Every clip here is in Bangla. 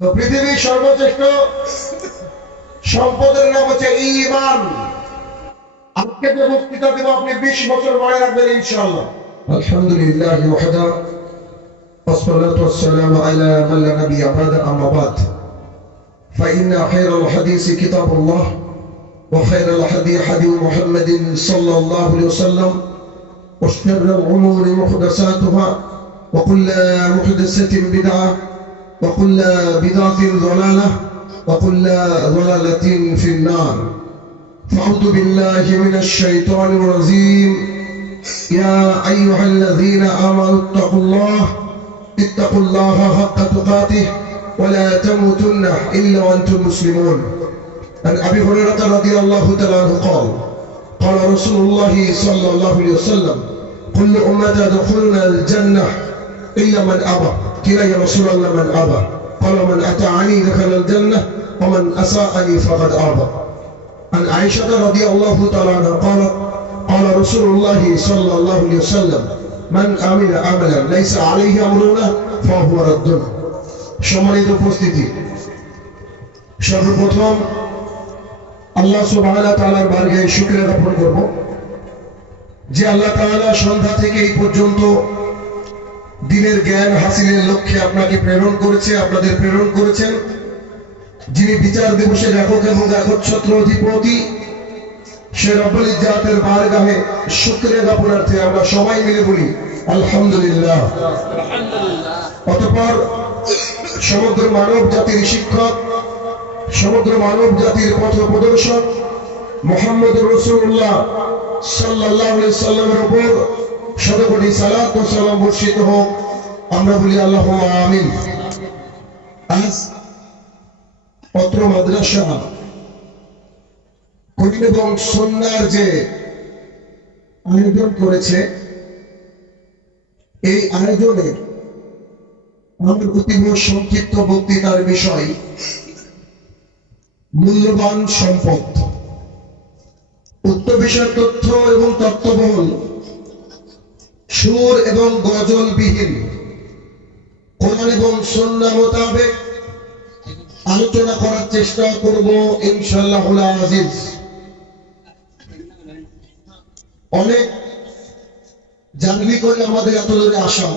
তো পৃথিবীর সর্বশ্রেষ্ঠ সম্পদের নাম হচ্ছে ঈমান। আজকে যে বক্তৃতা দেব আপনি 20 বছর মনে রাখবেন ইনশাআল্লাহ। আলহামদুলিল্লাহ ওয়াহদা ওয়াসসালাতু ওয়াসসালামু আলা মান লা নাবিয়্যা বা'দা আম্মা বা'দ ফাইন্না খায়রাল হাদিসি কিতাবুল্লাহ ওয়া খায়রাল হাদী হাদী মুহাম্মাদিন সাল্লাল্লাহু আলাইহি ওয়াসাল্লাম ওয়া শাররাল উমুরি মুহদাসাতুহা ওয়া কুল্লু মুহদাসাতিন বিদআহ وكل بدعة ضلالة وكل ضلالة في النار. فأعوذ بالله من الشيطان الرجيم. يا أيها الذين آمنوا اتقوا الله حق تقاته ولا تموتن إلا وأنتم مسلمون. عن أبي هريرة رضي الله تعالى عنه قال قال رسول الله صلى الله عليه وسلم كل أمتي يدخلون الجنة إلا من أبى. قيل يا رسول الله من أبى؟ قال من أطاعني دخل الجنة ومن أساءني فقد أبى. عن عائشة رضي الله تعالى عنها قالت قال رسول الله صلى الله عليه وسلم من عمل عملا ليس عليه أمرنا فهو رد. সম্মানিত উপস্থিতি, সর্বপ্রথম আল্লাহ সুবহানাহু ওয়া তাআলার বারগাহে শুকরিয়া জ্ঞাপন করব যে আল্লাহ তাআলা সন্ধ্যা থেকে এই পর্যন্ত দিনের জ্ঞান হাসিলের লক্ষ্যে আপনাকে প্রেরণ করেছে, আপনাদের প্রেরণ করেছেন। যিনি বিচার দিবসের একক এবং একচ্ছত্র অধিপতি, সে রব্বুল ইজ্জাতের বারগাহে শুকরিয়া জ্ঞাপনার্থে আমরা সবাই মিলে বলি আলহামদুলিল্লাহ। অতঃপর সমগ্র মানব জাতির শিক্ষক, সমগ্র মানব জাতির পথ প্রদর্শক মুহাম্মদুর রাসূলুল্লাহ সাল্লাল্লাহু আলাইহি সাল্লামের উপর শতকোটি সালাত ও সালাম বর্ষিত হোক, আমরা বলি আল্লাহুম্মা আমিন। আজ অত্র মাদ্রাসা কোরআন এবং সুন্নাহর যে আয়োজন করেছে, এই আয়োজনে আমার অতীব সংক্ষিপ্ত বক্তৃতার বিষয় মূল্যবান সম্পদ। উক্ত বিষয়ের তথ্য এবং তত্ত্ববহুল, সুর এবং গজল বিহীন কোরআন এবং সুন্নাহ মোতাবেক আলোচনা করার চেষ্টা করব ইনশাআল্লাহুল আজিজ। অনেক জানবি করে আমাদের এত দূরে আসা,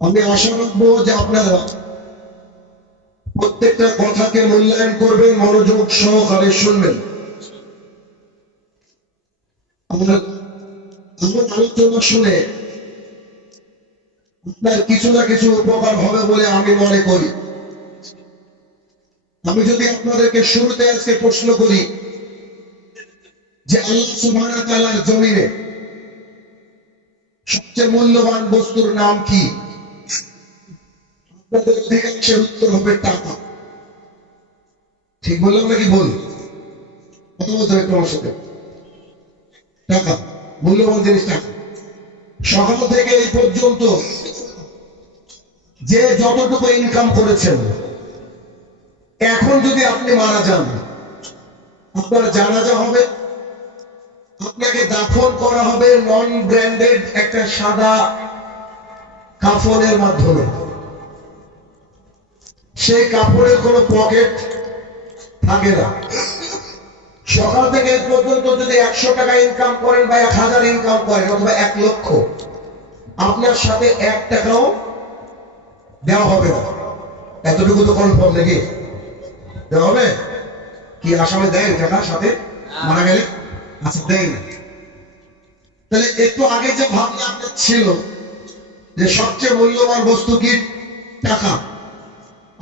আমি আশা রাখবো যে আপনারা প্রত্যেকটা কথাকে মূল্যায়ন করবেন, মনোযোগ সহকারে শুনবেন। আমার আলোচনা শুনে আপনার কিছু না কিছু উপকার হবে বলে আমি মনে করি। আমি যদি আপনাদেরকে শুরুতে আজকে প্রশ্ন করি যে আল্লাহ সুবহানাহু ওয়া তাআলার জমিনে সবচেয়ে মূল্যবান বস্তুর নাম কি, আপনাদের অধিকাংশের উত্তর হবে টাকা। ঠিক বললাম নাকি ভুল? কথা বলতে হবে তোমার সাথে। টাকা মূল্যবান জিনিস টাকা। সকাল থেকে এই পর্যন্ত যে যতটুকু ইনকাম করেছেন, এখন যদি আপনি মারা যান, আপনার জানাজা হবে, আপনাকে দাফন করা হবে নন ব্র্যান্ডেড একটা সাদা কাফনের মাধ্যমে। সেই কাপড়ের কোনো পকেট থাকে না। সকাল থেকে এই পর্যন্ত যদি 100 টাকা ইনকাম করেন বা 1000 ইনকাম করেন অথবা 1 লক্ষ, আপনার সাথে 1 টাকাও দেওয়া হবে না। এতটুকু তো কনফার্ম নাকি? দেওয়া হবে কি? আসামে দেয় টাকা সাথে মারা গেলে? আচ্ছা, দেয় না। তাহলে একটু আগে যে ভাবনা আপনার ছিল যে সবচেয়ে মূল্যবান বস্তু কি? টাকা।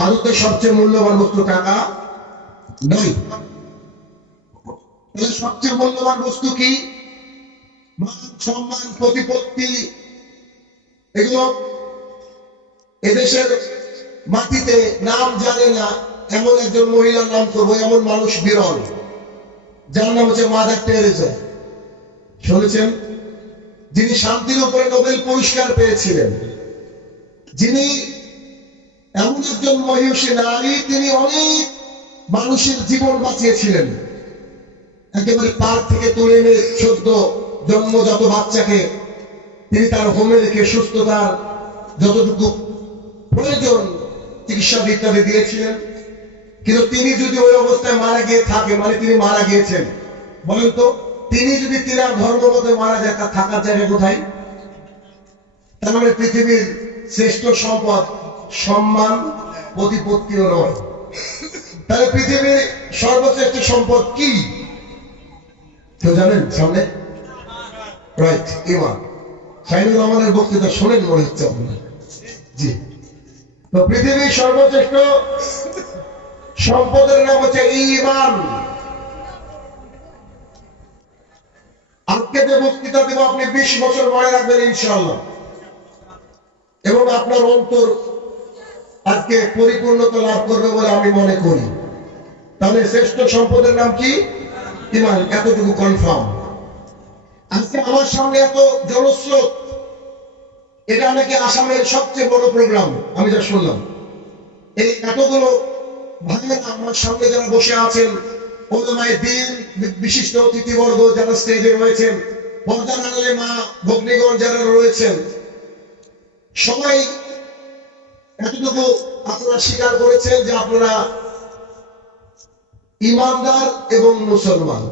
আদতে সবচেয়ে মূল্যবান বস্তু টাকা নয়। তাহলে সবচেয়ে মূল্যবান বস্তু কি? মান, সম্মান, প্রতিপত্তি। এগুলো এদেশের মাটিতে নাম জানে না এমন একজন মহিলার নাম করবো, এমন মানুষ বিরল, যার নাম হচ্ছে মাদার টেরেসা। শুনেছেন? যিনি শান্তির উপরে নোবেল পুরস্কার পেয়েছিলেন, যিনি এমন একজন মহিষী নারী, তিনি অনেক মানুষের জীবন বাঁচিয়েছিলেন। একেবারে পার্ক থেকে তুলে এনে সদ্য জন্মজাত বাচ্চাকে তিনি তার হোমে রেখে সুস্থতার যতটুকু প্রয়োজন চিকিৎসা ইত্যাদি দিয়েছিলেন, কিন্তু তিনি যদি ওই অবস্থায় মারা গিয়ে থাকে, মানে তিনি মারা গিয়েছেন, বলেন তো তিনি যদি তিনার ধর্মমতে মারা যায়, তার থাকার জায়গা কোথায়? তার মানে পৃথিবীর শ্রেষ্ঠ সম্পদ সম্মান প্রতিপত্তিও নয়। তাহলে পৃথিবীর সর্বশ্রেষ্ঠ সম্পদ কি কেউ জানেন? সামনে রাইট, ইমান। সাইনুর রহমানের বক্তৃতা শোনেন মনে হচ্ছে আপনার। জি, তো পৃথিবীর সর্বশ্রেষ্ঠ সম্পদের নাম হচ্ছে ইমান। আজকে যে বক্তৃতা দেব আপনি 20 বছর মনে রাখবেন ইনশাআল্লাহ, এবং আপনার অন্তর আজকে পরিপূর্ণতা লাভ করবে বলে আমি মনে করি। তাহলে শ্রেষ্ঠ সম্পদের নাম কি? ইমান। এতটুকু কনফার্ম। আজকে আমার সামনে এত জনস্রোত, এটা নাকি আসামের সবচেয়ে বড় প্রোগ্রাম আমি যা শুনলাম। এই এতগুলো ভাইয়েরা আমার সামনে যারা বসে আছেন, ওলামায়ে দ্বীন, বিশিষ্ট অতিথিবর্গ যারা স্টেজে রয়েছেন, পর্দার আড়ালে মা ভগ্নীগণ যারা রয়েছেন, সবাই এতটুকু আপনারা স্বীকার করেছেন যে আপনারা ইমানদার এবং মুসলমান।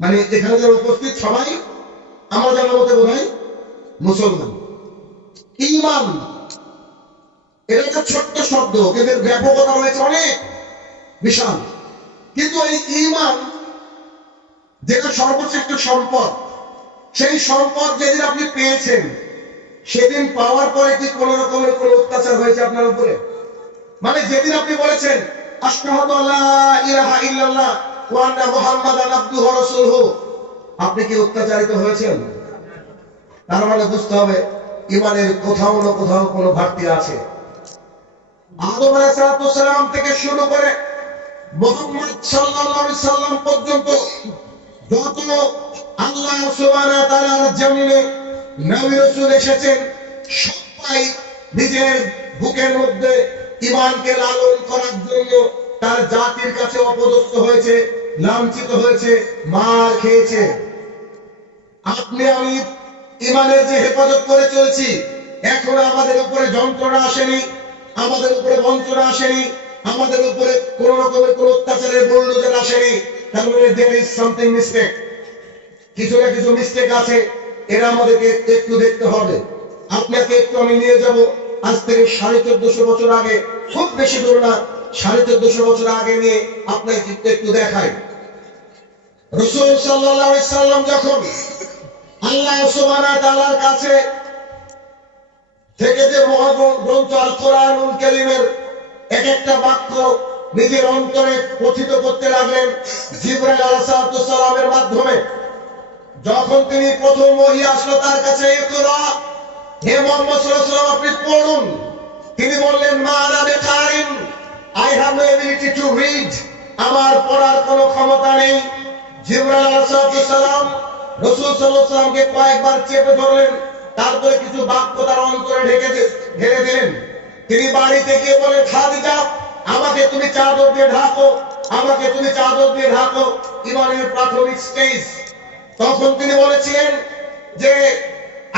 মানে এখানে যারা উপস্থিত সবাই আমার জানার মতে বোধ হয় মুসলমান। ইমান এটা একটা ছোট্ট শব্দ, কিন্তু ব্যাপকতা রয়েছে অনেক বিশাল। কিন্তু এই ইমান যেটা সর্বশ্রেষ্ঠ সম্পদ, সেই সম্পদ যেদিন আপনি পেয়েছেন, সেদিন পাওয়ার পরে কি কোন রকমের কোন অত্যাচার হয়েছে আপনার উপরে? মানে যেদিন আপনি বলেছেন আশহাদু আল্লা ইলাহা ইল্লাল্লাহ ওয়া আন্না মুহাম্মাদান আবদুহু ওয়া রাসূলুহু, আপনি কি অত্যাচারিত হয়েছেন? তার মানে বুঝতে হবে ইমানের কোথাও না কোথাও কোনো ঘাটতি আছে। আদম আলাইহিস সালাম থেকে শুরু করে মুহাম্মদ সাল্লাল্লাহু আলাইহি সাল্লাম পর্যন্ত যত আল্লাহ সুবহানাহু ওয়া তাআলার জমিনে নবী রাসূল এসেছেন, সবাই নিজের বুকের মধ্যে ইমানকে লালন করার জন্য তার জাতির কাছে অপদস্থ হয়েছে, লাঞ্ছিত হয়েছে, মার খেয়েছে। আপনি আমি ইমানের যে হেফাজত করে চলছি, এখন আমাদের উপরে যন্ত্রণা আসেনি, আমাদের উপরে বঞ্চনা আসেনি, আমাদের উপরে কোন রকমের কোন অত্যাচারের বুলডোজার আসেনি। তার মানে there is something mistake, কিছু না কিছু মিস্টেক আছে, এরা আমাদেরকে একটু দেখতে হবে। আপনাকে একটু আমি নিয়ে যাব আজ থেকে 1450 বছর আগে, খুব বেশি দূর না, 1450 বছর আগে নিয়ে আপনাকে একটু দেখাই। রাসূল সাল্লাল্লাহু আলাইহি সাল্লাম যখন আল্লাহ সুবহানাহু ওয়া তাআলার কাছে থেকে যে মহাগ্রন্থ আল কোরআনুল কারীমের এক একটা বাক্য নিজের অন্তরে পঠিত করতে লাগলেন জিবরাইল আলাইহিস সালামের মাধ্যমে, যখন তিনি প্রথম ওহী আসলো তার কাছে, ইকরা, হে মুহাম্মদ সাল্লাল্লাহু আলাইহি ওয়াসাল্লাম আপনি পড়ুন। তিনি বললেন মা আনা বিকারিন, I have no ability to read, আমার পড়ার কোনো ক্ষমতা নেই। জিবরাইল আলাইহিস সালাম রাসূল সাল্লাল্লাহু আলাইহি সাল্লামকে কয়েকবার চেপে ধরলেন, তারপরে কিছু বাক্য তার অন্তরে ঢেলে দিলেন। তিনি বাড়িতে গিয়ে বলেন খাদিজা আমাকে তুমি চাদর দিয়ে ঢাকো, আমাকে তুমি চাদর দিয়ে ঢাকো। ইমানের প্রাথমিক স্টেজ। তখন তিনি বলেছিলেন যে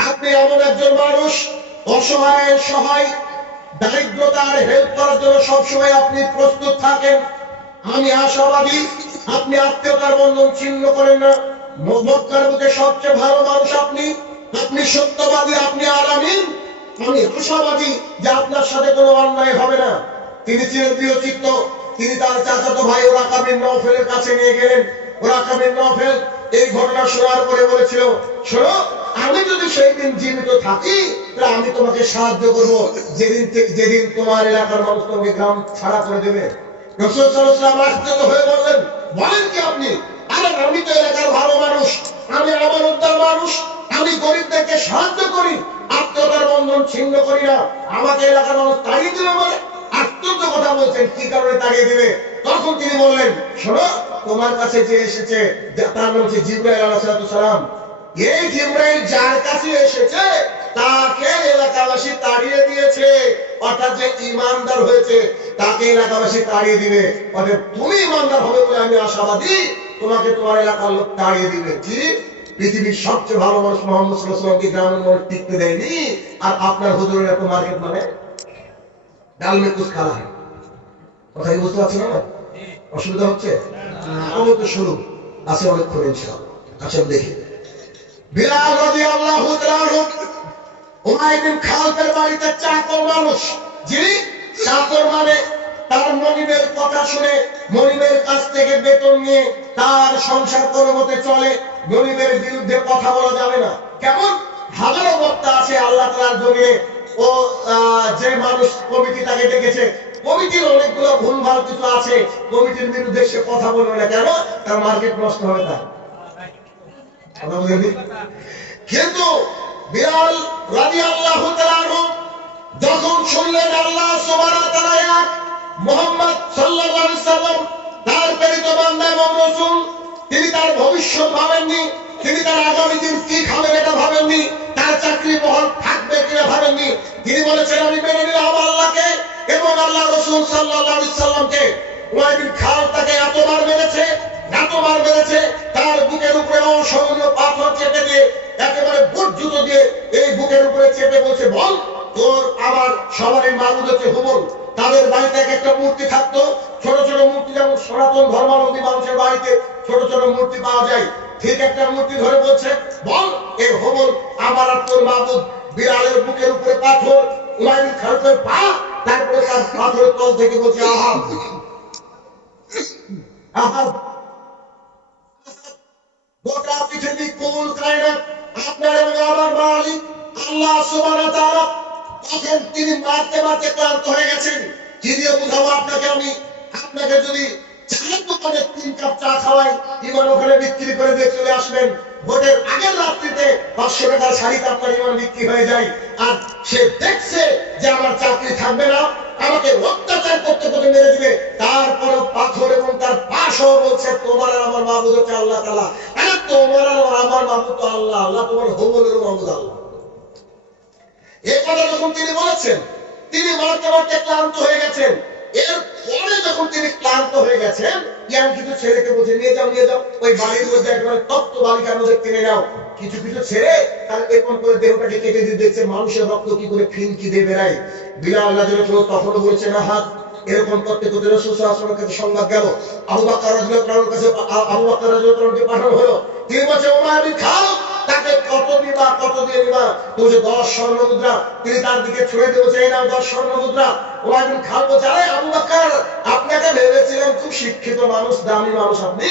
আপনি এমন একজন মানুষ, অসহায় সহায় দারিদ্রতার হেল্প করার জন্য সবসময় আপনি প্রস্তুত থাকেন। আমি আশাবাদী আপনি আত্মীয়তার বন্ধন ছিন্ন করেন না। মক্কার বুকে সবচেয়ে ভালো মানুষ আপনি, আপনি সত্যবাদী, আপনি আলামিন। আমি আশাবাদী যে আপনার সাথে কোনো অন্যায় হবে না। তিনি ছিলেন দৃঢ়চিত্ত। তিনি তার চাচাতো ভাই ওরাকা বিন নওফেলের কাছে নিয়ে গেলেন। ওরাকা বিন নওফেল এই ঘটনা শোনার পরে বলেছিল, শোনো, আমি যদি সেই দিন জীবিত থাকি তাহলে আমি তোমাকে সাহায্য করব, যেদিন তোমার এলাকার মানুষ তোমাকে গ্রাম ছাড়া করে দেবে। রাসূল সাল্লাল্লাহু আলাইহি ওয়াসাল্লাম আশ্চর্য হয়ে বললেন, বলেন কি আপনি? আরে আমি তো এলাকার ভালো মানুষ, আমি আমানতদার মানুষ, আমি গরিবদেরকে সাহায্য করি, আত্মীয়তার বন্ধন ছিন্ন করি না। আমাকে এলাকার মানুষ তাড়িয়ে দিবে বলে আশ্চর্য কথা বলছেন, কি কারণে তাড়িয়ে দিবে? তখন তিনি বললেন, শোনো, তোমার কাছে যে এসেছে তার নাম হচ্ছে জিবরাইল আলাইহিস সালাম। এই জিবরাইল যার কাছে এসেছে তাকে এলাকাবাসী তাড়িয়ে দিয়েছে, অর্থাৎ যে ইমানদার হয়েছে তাকে এলাকাবাসী তাড়িয়ে দিবে। অর্থাৎ তুমি ইমানদার হবে বলে আমি আশাবাদী, তোমাকে তোমার এলাকার লোক তাড়িয়ে দিবে। কি পৃথিবীর সবচেয়ে ভালো মানুষ মুহাম্মদ সাল্লাল্লাহু আলাইহি ওয়াসাল্লাম কি গ্রামের মানুষ টিকতে দেয়নি, আর আপনার হুজুরের এত মার্কেট মানে? ডাল মে কুছ খানা হয়। কথা কি বুঝতে পারছেন না? অসুবিধা হচ্ছে? আমি তো শুরু আছে অনেকক্ষণ ইনশাআল্লাহ। আচ্ছা দেখি বিলাল রাদিয়াল্লাহু তাআলা উমাইর বিন খালদের বাড়িতে চাকর মানুষ, যিনি চাকর মানে তার মনিবের কথা শুনে মনিবের কাছ থেকে বেতন নিয়ে তার সংসার কোনো মতে চলে। মনিবের বিরুদ্ধে কথা বলা যাবে না। কেমন হাজারো বক্তা আছে আল্লাহ তাআলার জমিনে, ও যে মানুষ কমিটি তাকে ডেকেছে, কমিটির অনেকগুলো ভুলভাল কিছু আছে, কমিটির বিরুদ্ধে সে কথা বলবে না। কেন? তার মার্কেট নষ্ট হবে। তার কিন্তু বিলাল রাদিয়াল্লাহু তাআলা যখন শুনলেন আল্লাহ সুবহানাহু ওয়া তাআলা মুহাম্মদ সাল্লাল্লাহু আলাইহি সাল্লাম তার প্রেরিত বান্দা এবং রাসূল, তিনি তার ভবিষ্যৎ ভাবেননি, তিনি তার আগামী দিন কি খাবেন এটা ভাবেননি, তার চাকরি বহাল থাকবে কিনা ভাবেননি। তিনি বলেছেন আমি মেনে নিলাম আল্লাহকে এবং আল্লাহ রাসূল সাল্লাল্লাহু আলাইহি সাল্লামকে। উমাইর বিন খালদ তাকে এতবার মেরেছে, তার বুকের উপরে অসংখ্য পাথর চেপে দিয়ে একেবারে বুট জুতো দিয়ে এই বুকের উপরে চেপে বলছে, বল তোর আবার সবারই মাবুদ হচ্ছে হুবল। তাদের বাড়িতে একটা মূর্তি থাকতো, ছোট ছোট মূর্তি, যেমন সনাতন ধর্মাবলম্বী মানুষের বাড়িতে ছোট ছোট মূর্তি পাওয়া যায়, ঠিক একটা মূর্তি ধরে বলছে, বল এই হুবল আমার আর তোর মাবুদ। বিলালের বুকের উপরে পাথর, উমাইর বিন খালদের পা, তারপরে তার পাথরের তল থেকে বলছে আহাব আহাব। গোটা পৃথিবী কুল কায়নাত আপনার এবং আমার মালিক আল্লাহ সুবহানাহু ওয়া তাআলা। তখন তিনি মারতে মারতে ক্লান্ত হয়ে গেছেন। কি দিয়ে বুঝাবো আপনাকে আমি? আপনাকে যদি চায়ের দোকানে 3 কাপ চা খাওয়াই, ইমান ওখানে বিক্রি করে দিয়ে চলে আসবেন। ভোটের আগের রাত্রিতে 500 টাকার শাড়িতে আপনার ইমান বিক্রি হয়ে যায়, আর সে দেখছে যে আমার চাকরি থাকবে না, আমাকে অত্যাচার করতে করতে মেরে দিবে, তারপর পাথর এবং তার পাশও বলছে তোমার আর আমার মাবুদ হচ্ছে আল্লাহ তাআলা। আরে তোমার আর আমার মাবুদ তো আল্লাহ, আল্লাহ তোমার হুবলের মাবুদ আল্লাহ। এই কথা যখন তিনি বলেছেন, তিনি মারতে মারতে ক্লান্ত হয়ে গেছেন। এরপরে যখন তিনি ক্লান্ত হয়ে গেছেন, ইয়াং কিছু ছেলেকে বলছে নিয়ে যাও ওই বাড়ির মধ্যে একেবারে তপ্ত বালিকার মধ্যে টেনে যাও। কিছু কিছু ছেলে তার এরকম করে দেহটাকে কেটে দিয়ে দেখছে মানুষের রক্ত কি করে ফিনকি দিয়ে বেড়ায়। বিলাল রাদিয়াল্লাহু তখনও বলছে না হাত। এরকম করতে করতে রাসূল সাল্লাল্লাহু আলাইহি ওয়াসাল্লামের কাছে সংবাদ গেল, আবু বকর রাদিয়াল্লাহু আনহুর কাছে পাঠানো হলো। তিনি বলছে উমাইর বিন খালদ তাকে কত দিয়ে নিবা? তো যে 10 স্বর্ণ মুদ্রা, তিনি তার দিকে ছুঁড়ে দিয়ে বলছে এই নাও 10 স্বর্ণ মুদ্রা। উমাইর বিন খালদ বলছে আরে আবু বকর, আপনাকে ভেবেছিলাম খুব শিক্ষিত মানুষ, দামি মানুষ আপনি,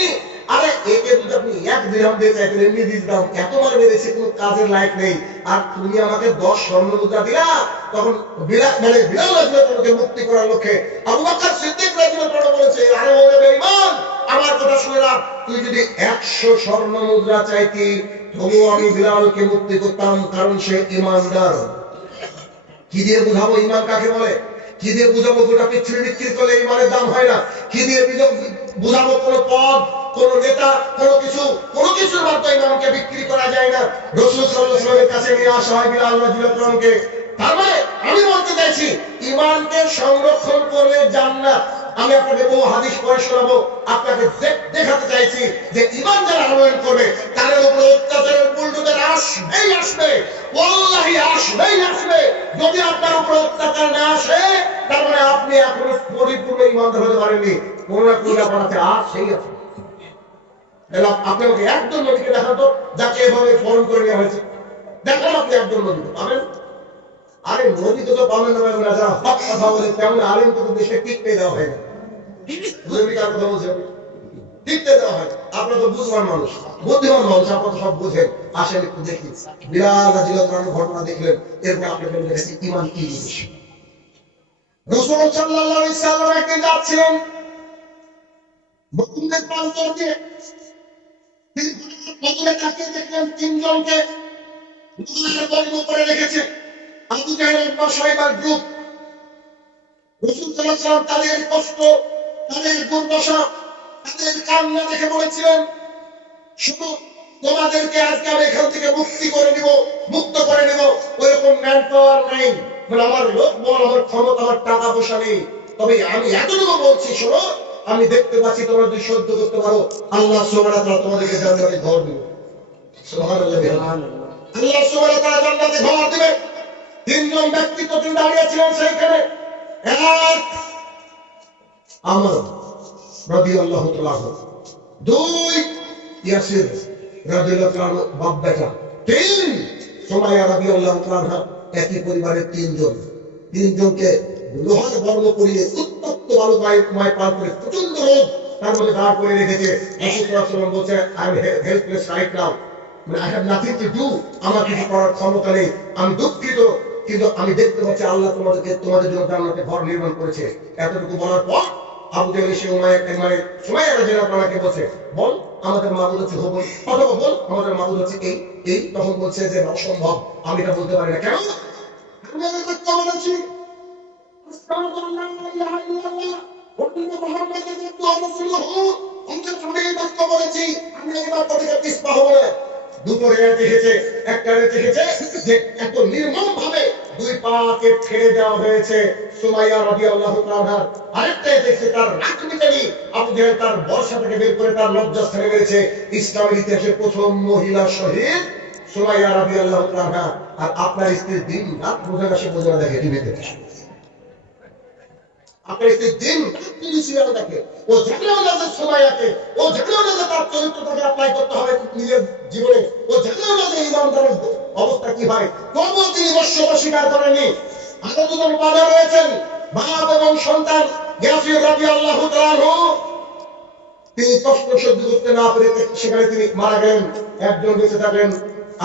আরে একে যদি আপনি 1 দিরহাম দিয়ে চাইতেন এমনি দিয়ে দিতাম, এতবার মেরেছি কোনো কাজের লায়ক নেই, আর তুমি আমাকে 10 স্বর্ণ মুদ্রা দিলা। তখন বিলাল রাদিয়াল্লাহু মুক্তি করার লক্ষ্যে আবু বকর সিদ্দিক রাদিয়াল্লাহু আনহু বলেছে আরে ওরে বেঈমান, আমার কথা শুনে না, তুই যদি 100 স্বর্ণ মুদ্রা চাইতি তবুও আমি বিলালকে মুক্তি করতাম, কারণ সে ঈমানদার। কি দিয়ে বুঝাবো ঈমান কাকে বলে? কি দিয়ে বুঝাবো গোটা পৃথিবী বিক্রি করলে ঈমানের দাম হয় না? কি দিয়ে বুঝাবো কোন পদ, কোন নেতা, কোন কিছুর মাধ্যমে ঈমানকে বিক্রি করা যায় না। রাসূল সাল্লাল্লাহু আলাইহি ওয়াসাল্লামের কাছে নিয়ে আসা হয় বিলাল রাদিয়াল্লাহু আনহুকে। তার মানে আমি বলতে চাইছি ঈমানকে সংরক্ষণ করলে জান্নাত। আমি আপনাকে বহু হাদিস পড়ে শোনাবো, আপনাকে দেখাতে চাইছি যে ঈমান যারা আনয়ন করবে তার উপর অত্যাচারের বুলডোজার আসবে, ওয়াল্লাহি আসবে। যদি আপনার উপর অত্যাচার না আসে, তার মানে আপনি এখনো পরিপূর্ণ ঈমানদার হতে পারেননি। কোন না কোন ব্যাপার আছে, সেই আছে। আপনি আমাকে একজন নবীকে দেখাতো যাকে এভাবে ফোন করে নেওয়া হয়েছে, দেখান আপনি একজন নবীকে পাবেন? আরে নবী তো পাবেন না, যারা হক কথা বলে তেমন আলেম তো দেশে টিকতে দেওয়া হয় না। কার কথা বলছেন? টিকতে দেওয়া হয়। আপনারা তো বুঝবান মানুষ, বুদ্ধিমান মানুষ, আপনারা সব বুঝেন। আসেন একটু দেখি বিলাল রাদিয়াল্লাহু আনহু ঘটনা দেখলেন, এরপর আপনাকে দেখেছি ঈমান কি জিনিস। রাসূল সাল্লাল্লাহু আলাইহি ওয়াসাল্লাম একদিন যাচ্ছিলেন মদিনার প্রান্তর দিয়ে, তিনি মদিনায় তাকিয়ে দেখলেন 3 জনকে মুসলমানরা বন্ধ করে রেখেছে। আবু জাহেল এবং সাইবার গ্রুপ। রাসূল সাল্লাল্লাহু আলাইহি ওয়াসাল্লাম তাদের কষ্ট, তাদের দুর্দশা, তাদের কান্না দেখে বলেছিলেন শুধু তোমাদেরকে আজকে আমি এখান থেকে মুক্ত করে নিব, ওইরকম ম্যান পাওয়ার নেই, আমার লোক বল, আমার ক্ষমতা, আমার টাকা পয়সা নেই, তবে আমি এতটুকু বলছি শোনো, আমি দেখতে পাচ্ছি তোমরা যদি সহ্য করতে পারো আল্লাহ সুবহানাহু ওয়া তাআলা তোমাদেরকে জান্নাতে ঘর দিবে। সুবহানাল্লাহ, আল্লাহ সুবহানাহু ওয়া তাআলা জান্নাতে ঘর দিবে। 3 জন ব্যক্তি তো দাঁড়িয়ে ছিলেন সেইখানে। আমার রাদিয়াল্লাহু তাআলা, দুই ইয়াসির রাদিয়াল্লাহু তাআলা বাপ বেটা, তিন সুমাইয়া রাদিয়াল্লাহু তাআলা, একই পরিবারের তিনজনকে লোহার বর্ণ পরিয়ে উত্তপ্ত বালুময় পার করে প্রচন্ড রোদ তার মধ্যে দাঁড় করে রেখেছে। রাসূলুল্লাহ বলছে, I am helpless right now, মানে I have nothing to do, আমার কিছু করার ক্ষমতা নেই, আমি দুঃখিত, কিন্তু আমি দেখতে পাচ্ছি আল্লাহ তোমাদের জন্য জান্নাতে ঘর নির্মাণ করেছে। এতটুকু বলার পর আবু জেহেল এসে সুমাইয়া রাদিয়াল্লাহু তাআলাকে বলছে, বল আমাদের মাবুদ হচ্ছে হবল, অথবা বল আমাদের মাবুদ হচ্ছে এই। তখন বলছে যে অসম্ভব, আমি এটা বলতে পারি না। কেন? আমি এটা করতে বলেছি, দুটো রেয়াতে এসেছে, একটা রেয়াতে এসেছে যে এত নির্মম ভাবে দুই পাকে ছেড়ে দেওয়া হয়েছে সুমাইয়া রাদিয়াল্লাহু তাআলা, আরেকটা এসেছে তার রাগ মিটানি আবু জেহেল তার বর্ষা থেকে বের করে তার লজ্জাস্থানে মেরেছে। ইসলামের ইতিহাসে প্রথম মহিলা শহীদ সুমাইয়া রাদিয়াল্লাহু তাআলা। আর আপনার স্ত্রী দিন রাত রোজা রাখে, বোঝা দেখে টিভিতে, আপনার স্ত্রী দিন রাত টিভি সিরিয়াল দেখে, ও জানেও না যে সুমাইয়াকে, ও জানেও না যে তার চরিত্রটাকে অ্যাপ্লাই করতে হবে নিজের জীবনে, ও জানেও না যে ইমানদারের অবস্থা কি হয়, তবুও তিনি বশ্যতা স্বীকার করেননি। আরো দুজন বাধা রয়েছেন, বাপ এবং সন্তান। ইয়াসির রাদিয়াল্লাহু তাআলা তিনি কষ্ট সহ্য করতে না পেরে সেখানে তিনি মারা গেলেন। একজন বেঁচে থাকলেন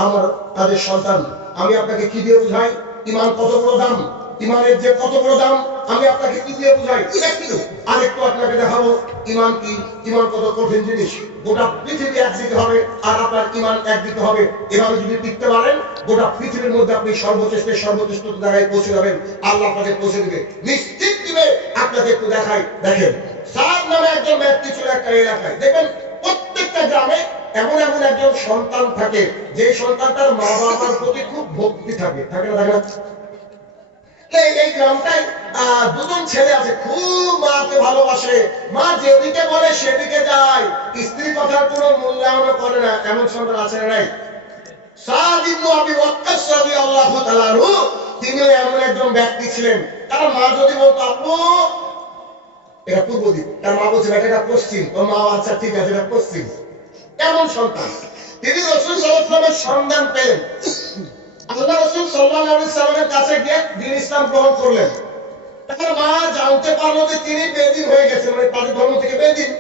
আমার তাদের সন্তান। আমি আপনাকে কি দিয়ে বুঝাই ইমান কত বড় দাম, ইমানের যে কত বড় দাম আমি আপনাকে কি দিয়ে বুঝাই। আরেকটু আপনাকে দেখাবো ইমান কি, ইমান কত কঠিন জিনিস। গোটা পৃথিবী একদিকে হবে আর আপনার ইমান একদিকে হবে। এভাবে যদি টিকতে পারেন গোটা পৃথিবীর মধ্যে আপনি সর্বশ্রেষ্ঠ জায়গায় পৌঁছে যাবেন, আল্লাহ আপনাকে পৌঁছে দিবে, নিশ্চিত দিবে। আপনাকে একটু দেখাই, দেখেন সাদ নামে একজন ব্যক্তি ছিল একটা এলাকায়। দেখবেন প্রত্যেকটা গ্রামে এমন এমন একজন সন্তান থাকে যে সন্তানটার মা বাবার প্রতি খুব ভক্তি থাকে, থাকে না? থাকে না? এই গ্রামটায় দুজন ছেলে আছে, খুব মাকে ভালোবাসে, মা যেদিকে বলে সেদিকে যায়, স্ত্রী কথার কোনো মূল্যায়ন করে না। এমন সন্তান আছে না নাই? সাদ ইবনে আবি ওয়াক্কাস রাদিয়াল্লাহু তাআলা আনহু তিনিও এমন একজন ব্যক্তি ছিলেন। তার মা যদি বলতো আপু এটা পূর্ব দিক, তার মা বলছে এটা পশ্চিম, ওর মা আচ্ছা ঠিক আছে এটা পশ্চিম। এমন সন্তান তিনি রাসূল সাল্লাল্লাহু আলাইহি ওয়াসাল্লামের সন্ধান পেলেন। আল্লাহ রাসূল সাল্লাল্লাহু আলাইহি ওয়াসাল্লামের কাছে গিয়ে দ্বীন ইসলাম গ্রহণ করলেন। তার মা জানতে পারলো যে তিনি বেদিন হয়ে গেছেন, মানে তাদের ধর্ম থেকে বেদিন।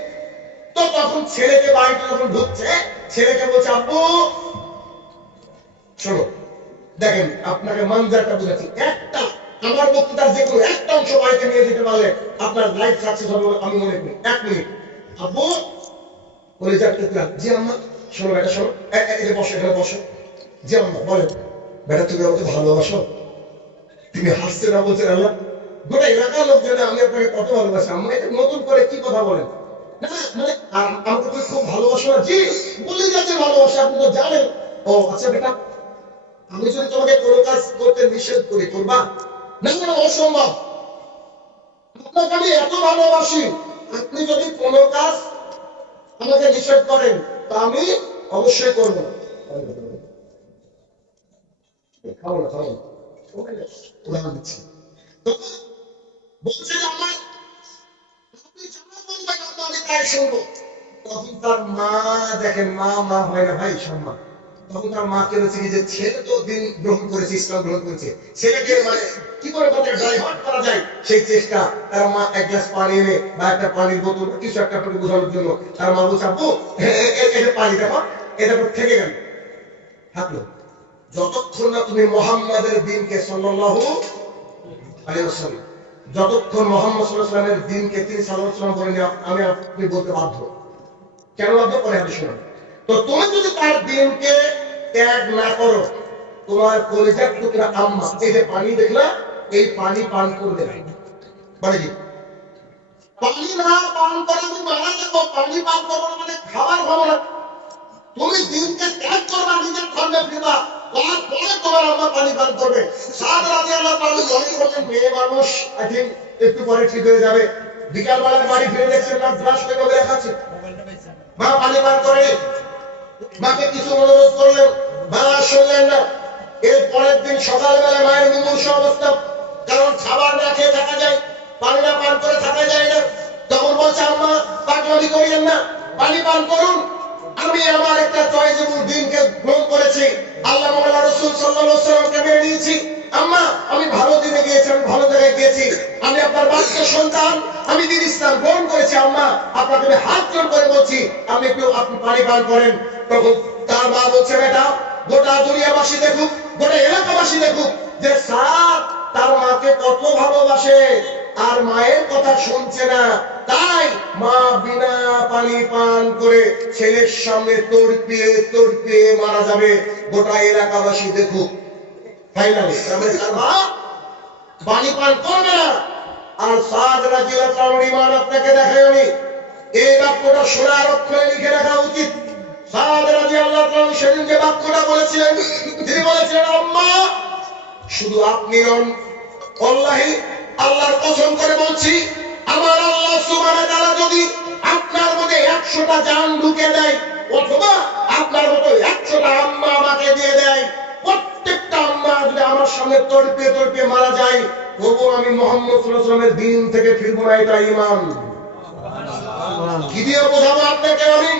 তো তখন ছেলেকে বাড়িতে যখন ঢুকছে, ছেলেকে বলছে আপু শোনো, দেখেন আপনাকে মানজারটা বুঝাচ্ছি, একটা আমার বক্তৃতার যে কোনো একটা অংশ বাড়িতে নিয়ে যেতে পারলে আপনার লাইফ সাকসেস হবে আমি মনে করি। 1 মিনিট আপু বলে যাক জি আম্মা, শোনো বেটা শোনো, এই বসো, এখানে বসো। জি আম্মা বলেন। বেটা তুমি আমাকে ভালোবাসো? তিনি হাসছে না, বলছেন আল্লাহ গোটা এলাকার লোক জানে আমি আপনাকে কত ভালোবাসি। আম্মা এটা নতুন করে কি কথা বলেন? না মানে আমাকে তুমি খুব ভালোবাসো না? জি বলে যাচ্ছে ভালোবাসা, আপনি তো জানেন। ও আচ্ছা বেটা, আমি যদি তোমাকে কোনো কাজ করতে নিষেধ করি করবা? না না অসম্ভব, আপনাকে আমি এত ভালোবাসি, আপনি যদি কোনো কাজ আমাকে নিষেধ করেন তা আমি অবশ্যই করবো। খাও না খাও না, উদাহরণ দিচ্ছি। বলছে যে আমার আপনি যারা বলবেন আমি তাই শুনবো। তখন তার মা, দেখেন মা মা হয় না ভাই, সম্মান। তখন তার মা কে বলছে যে ছেলে তো দিন গ্রহণ করেছে, ইসলাম গ্রহণ করেছে, ছেলেকে মানে কি করে ডাইভার্ট করা যায় সেই চেষ্টা। তার মা এক গ্লাস পানি এনে বা একটা পানির বোতল কিছু একটা করে বোঝানোর জন্য তার মা বলছে আপু এটা পানি দেখো, এটা থেকে গেল থাকলো। যতক্ষণ না তুমি মুহাম্মাদের দ্বীনকে সাল্লাল্লাহু আলাইহি ওয়াসাল্লাম, যতক্ষণ মুহাম্মদ সাল্লাল্লাহু আলাইহি ওয়াসাল্লামের দ্বীনকে তিনি সাল্লাল্লাহু আলাইহি ওয়াসাল্লাম বলেন আমি আপনি বলতে বাধ্য। কেন বাধ্য? পরে আমি শোনাব। তো তুমি যদি তার দ্বীনকে ত্যাগ না করো, তোমার কলিজার টুকরা আম্মা এই যে পানি দেখলা, এই পানি পান করবে না। মানে কি পানি না পান করা তুমি মারা যাবো, পানি পান করবো না মানে খাবার খাবো না। তুমি দ্বীনকে ত্যাগ করবা, নিজের ধর্মে ফিরবা, তারপরে তোমার আম্মা পানি পান করবে। সাদ রাদিয়াল্লাহু তাআলা মনে করলেন মেয়ে মানুষ আই থিংক একটু পরে ঠিক হয়ে যাবে। বিকাল বেলায় বাড়ি ফিরে দেখছেন না ফ্লাশ করে ওকে দেখাচ্ছে, মা পানি পান করে। মাকে কিছু অনুরোধ করলেন, মা শুনলেন না। এর পরের দিন সকালবেলা মায়ের মুমূর্ষু অবস্থা, কারণ খাবার না খেয়ে থাকা যায়, পানি না পান করে থাকা যায় না। তো ক্ষতি করিয়েন না, পানি পান করুন। আমি আমার একটা চয়েজেবল দিনকে গ্রহণ করেছি, আল্লাহ মাওলানা রাসূল সাল্লাল্লাহু আলাইহি ওয়াসাল্লামকে মেনে নিয়েছি। আম্মা, আমি ভালো দিনে গিয়েছি, আমি ভালো জায়গায় গিয়েছি, আমি আপনার বাচ্চা সন্তান, আমি দিন ইসলাম গ্রহণ করেছি। আম্মা, আপনাকে আমি হাত জোড় করে বলছি আপনি পানি পান করেন। তখন তার মা বলছে, বেটা, গোটা দুনিয়াবাসী দেখুক, গোটা এলাকাবাসী দেখুক যে সাদ তার মাকে কত ভালোবাসে, আর মায়ের কথা শুনছে না, তাই মা বিনা পানি পান করে ছেলের সামনে তড়পিয়ে তড়পিয়ে মারা যাবে, গোটা এলাকাবাসী দেখুক। ফাইনালি তার মা পানি পান করবে না। আর সাদ রাদিয়াল্লাহু আনহু ঈমান আপনাকে দেখায়নি, এই বাক্যটা সোনার অক্ষরে লিখে রাখা উচিত। সাদ রাদিয়াল্লাহু আনহু সেদিন যে বাক্যটা বলেছিলেন, তিনি বলেছিলেন, আম্মা, শুধু আপনি নন, আল্লাহি, আল্লাহর কসম করে বলছি, আমার আল্লাহ সুবহানাহু ওয়া তাআলা যদি আপনার মধ্যে 100টা জান ঢুকে দেয়, অথবা আপনার মতো 100টা আম্মা আমাকে দিয়ে দেয়, প্রত্যেকটা আম্মা যদি আমার সামনে তড়পিয়ে তড়পিয়ে মারা যায়, তবুও আমি মুহাম্মদ সাল্লাল্লাহু আলাইহি ওয়াসাল্লামের দিন থেকে ফিরবো না, এটা ঈমান। কি দিয়ে বোঝাবো আপনাকে আমি?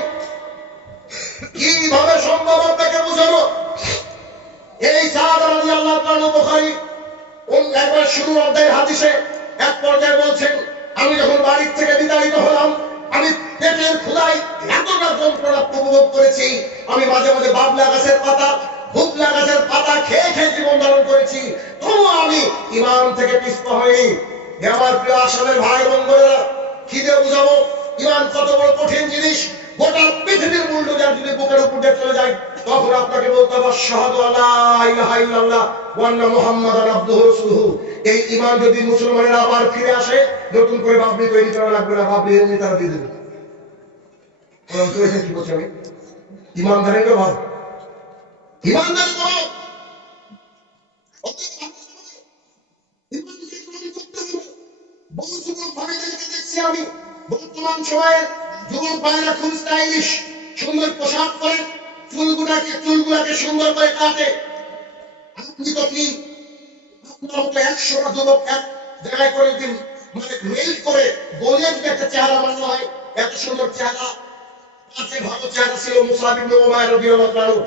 কিভাবে সম্ভব আপনাকে বোঝাবো? এই সাহাবা রাদিয়াল্লাহু তাআলা বুখারী একবার শুরু অধ্যায়ের হাদিসে এক পর্যায়ে বলছেন, আমি যখন বাড়ি থেকে বিতাড়িত হলাম, আমি পেটের ক্ষুধায় এতটা যন্ত্রণা উপভোগ করেছি, আমি মাঝে মাঝে বাবলা গাছের পাতা, ভুবলা গাছের পাতা খেয়ে খেয়ে জীবন ধারণ করেছি, তবুও আমি ঈমান থেকে পিছপা হইনি। আমার প্রিয় আসামের ভাই বোনেরা, কি দিয়ে বুঝাবো ঈমান কত বড় কঠিন জিনিস? গোটা পৃথিবীর বুলডোজার যদি বুকের উপর দিয়ে চলে যায়, তখন আপনাকে বলতে হবে আশহাদু আল্লা ইলাহা ইল্লাল্লাহ ওয়া আন্না মুহাম্মাদান আবদুহু ওয়া রাসূলুহু। এই ঈমান যদি মুসলমানেরা আবার ফিরে আসে, নতুন করে বাবলি তৈরি করা লাগবে না, বাবলি এমনি তারা দিয়ে দেবে। কি বলছি আমি? ঈমানদারের ভাব, ঈমানদারের ভাব দেখছি আমি বর্তমান সময়ে যুবক ভাইরা খুব স্টাইলিশ, সুন্দর পোশাক পরে, চুলগুলাকে সুন্দর করে কাটে। আপনি তো কি আপনার মতো 100টা যুবক এক জায়গায় করে দিন, মানে মেল্ট করে গলিয়ে যদি একটা চেহারা বানানো হয়, এত সুন্দর চেহারা, পাশে ভালো চেহারা ছিল মুসাব ইবনে উমাইর রাদিয়াল্লাহু আনহু।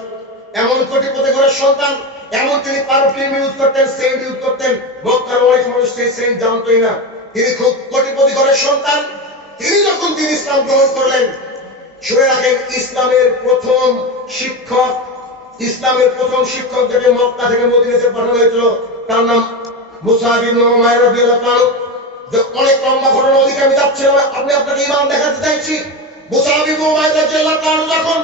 এমন কোটিপতি ঘরের সন্তান, এমন তিনি পারফিউম ইউজ করতেন, সেন্ট ইউজ করতেন, মক্কার অনেক মানুষ সেই সেন্ট জানতোই না। তিনি খুব কোটিপতি ঘরের সন্তান। তিনি যখন তিনি ইসলাম গ্রহণ করলেন, শুনে রাখেন, ইসলামের প্রথম শিক্ষক যাকে মক্কা থেকে মদিনাতে পাঠানো হয়েছিল, তার নাম মুসাব ইবনে উমাইর রাদিয়াল্লাহু আনহু। অনেক লম্বা ঘটনা, ওদিকে আমি যাচ্ছি না, আপনি আপনাকে ঈমান দেখাতে চাইছি। মুসাব ইবনে উমাইর রাদিয়াল্লাহু আনহু যখন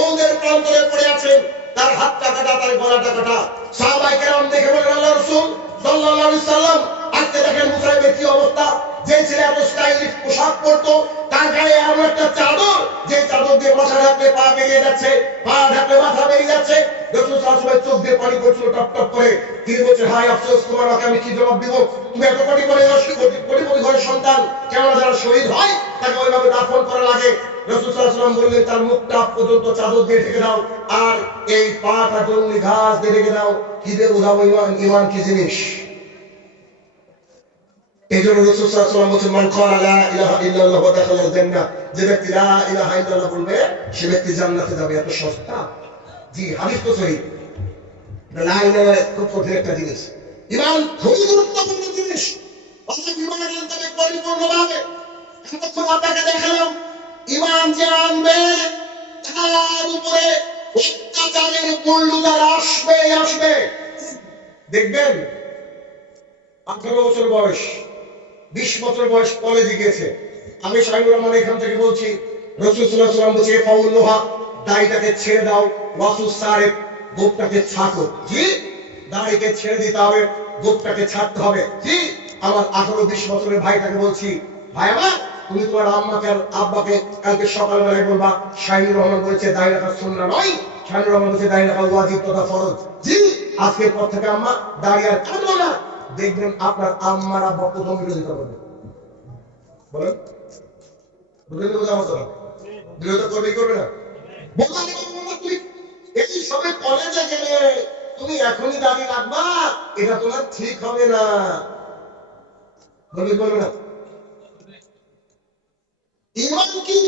ওদের প্রান্তরে পড়ে আছেন, তার হাতটা কাটা, তার গলাটা কাটা, সাহাবায়ে কেরাম দেখে বলেন, আল্লাহর রাসূল সাল্লাল্লাহু আলাইহি সাল্লাম, আজকে দেখেন মুসাইবের কি অবস্থা। যে ছেলে এত স্টাইলিশ পোশাক পরতো, তার গায়ে এমন একটা চাদর, যে চাদর দিয়ে মাথা ঢাকলে পা বেরিয়ে যাচ্ছে, পা ঢাকলে মাথা বেরিয়ে যাচ্ছে। রাসূল সাল্লাল্লাহু আলাইহি ওয়াসাল্লাম চোখ দিয়ে পানি পড়ছিল টপ টপ করে। তিনি বলছেন, হায় আফসোস, তোমাকে আমি কি জবাব দিব? তুমি এত কোটিপতি ঘরের সন্তান, কেননা যারা শহীদ হয় তাকে ওইভাবে দাফন করা লাগে। রাসূল সাল্লাল্লাহু আলাইহি ওয়াসাল্লাম বললেন, তার মুখটা পর্যন্ত চাদর দিয়ে ঢেকে দাও, আর এই পাটা জঙ্গলি ঘাস দিয়ে ঢেকে দাও। কি দিয়ে বোঝাবো ঈমান কি জিনিস? এই জন্য রাসূল সাল্লাল্লাহু আলাইহি ওয়াসাল্লাম বলেন, মান ক্বালা লা ইলাহা ইল্লাল্লাহ ওয়া দাখালাল জান্নাহ, যে ব্যক্তি লা ইলাহা ইল্লাল্লাহ বলবে, সে ব্যক্তি জান্নাতে যাবে। এত সস্তা? জি, হাদিস তো সহিহ। লা ইলাহা খুব কঠিন একটা জিনিস, ঈমান খুবই গুরুত্বপূর্ণ জিনিস। অর্থাৎ ঈমানের আনতে পরিপূর্ণভাবে এতক্ষণ আপনাকে দেখালাম, ঈমান যে আনবে তার উপরে অত্যাচারের বুলডোজার আসবে। দেখবেন 18 বছর বয়স, 20 বছর বয়স, কলেজে গিয়েছে। আমি শাহিনুর রহমান এখান থেকে বলছি, রাসূল সাল্লাল্লাহু আলাইহি ওয়াসাল্লাম বলছে, ফাউল্লুহা, দাড়িটাকে ছেড়ে দাও, ওয়াসুস সারিক, গোঁফটাকে ছাটো। জি, দাড়িকে ছেড়ে দিতে হবে, গোঁফটাকে ছাড়তে হবে। জি, আমার 18-20 বছরের ভাইটাকে বলছি, ভাই আমার, তুমি তোমার আম্মাকে আর আব্বাকে কালকে সকালবেলায় বলবা, শাহিনুর রহমান বলেছে দাড়ি রাখা সুন্নাহ নয়, শাহিনুর রহমান বলেছে দাড়ি রাখা ওয়াজিব তথা ফরজ। জি, আজকের পর থেকে আম্মা দাড়ি আর কাটবো না। দেখবেন আপনার আম্মার আব্বা প্রথম বিরোধিতা করবে। বলেন, বুঝলেন? বোঝা মতো বিরোধিতা করবে না? তুই এই সবে কলেজে গেলে তুমি এখনই দাড়ি রাখবা, এটা তোমার ঠিক হবে না। বলবে না? ঈমান কি?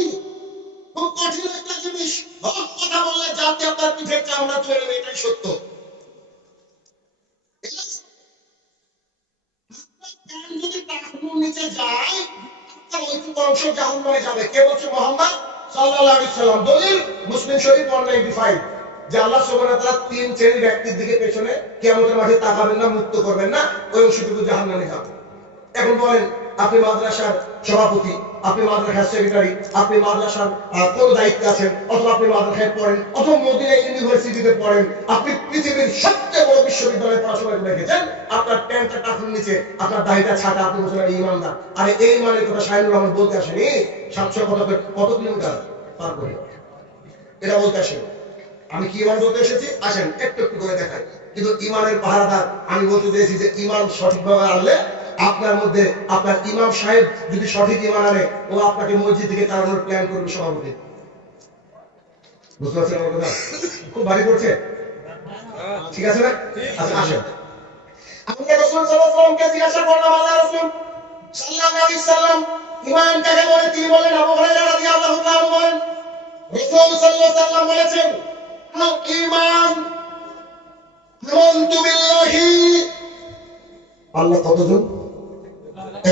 খুব কঠিন একটা জিনিস। হক কথা বললে জাতি আপনার পিঠের চামড়া তুলে নেবে, এটাই সত্য। যদি টাকুর নিচে যায়, আপনার ওইটুকু অংশ জাহান্নামে যাবে। কে বলছে? মুহাম্মদ সাল্লাল্লাহু আলাইহি সাল্লাম। দলিল মুসলিম শরীফ 195, যে আল্লাহ সুবহানাহু ওয়া তাআলা তিন শ্রেণীর ব্যক্তির দিকে পেছনে কিয়ামতের মাঠে তাকাবেন না, মুক্ত করবেন না, ওই অংশটুকু জাহান্নামে যাবে। এখন বলেন, আপনি মাদ্রাসার সভাপতি, আপনি মাদ্রাসার সেক্রেটারি, আপনি মাদ্রাসার কোন দায়িত্বে আছেন, অথবা আপনি মাদ্রাসায় পড়েন, অথবা মদিনা ইউনিভার্সিটিতে পড়েন, আপনি পৃথিবীর সবচেয়ে বড় বিশ্ববিদ্যালয়ে পড়াশোনা করে রেখেছেন, আপনার প্যান্টটা টাকুর নিচে, আপনার দাড়িটা ছাটা, আপনি বলছেন ইমানদার। আরে এই মানের কথা শাহিনুর রহমান বলতে আসেনি 700 কত কিলোমিটার পার করে, এটা বলতে আসেনি। আমি কি ইমান বলতে এসেছি? আসেন একটু একটু করে দেখাই। কিন্তু ইমানের পাহারাদার আমি বলতে চেয়েছি যে ইমান সঠিকভাবে আনলে আপনার মধ্যে, আপনার ইমাম সাহেব যদি সঠিক ইমান আনে, ও আপনাকে মসজিদ থেকে তাড়ানোর প্ল্যান করবে সভাপতি। বুঝতে পারছেন আমার কথা? খুব ভারী পড়ছে, ঠিক আছে না? আচ্ছা আসেন, আমরা রাসূল সাল্লাল্লাহু আলাইহি ওয়াসাল্লামকে জিজ্ঞাসা করলাম, আল্লাহ রাসূল সাল্লাল্লাহু আলাইহি সাল্লাম ইমান কাকে বলে? তিনি বলেন, আবু হুরায়রা রাদিয়াল্লাহু তাআলা বলেন, রাসূল সাল্লাল্লাহু আলাইহি ওয়াসাল্লাম বলেছেন, আল ঈমান আমানতু বিল্লাহি, আল্লাহ কতজন?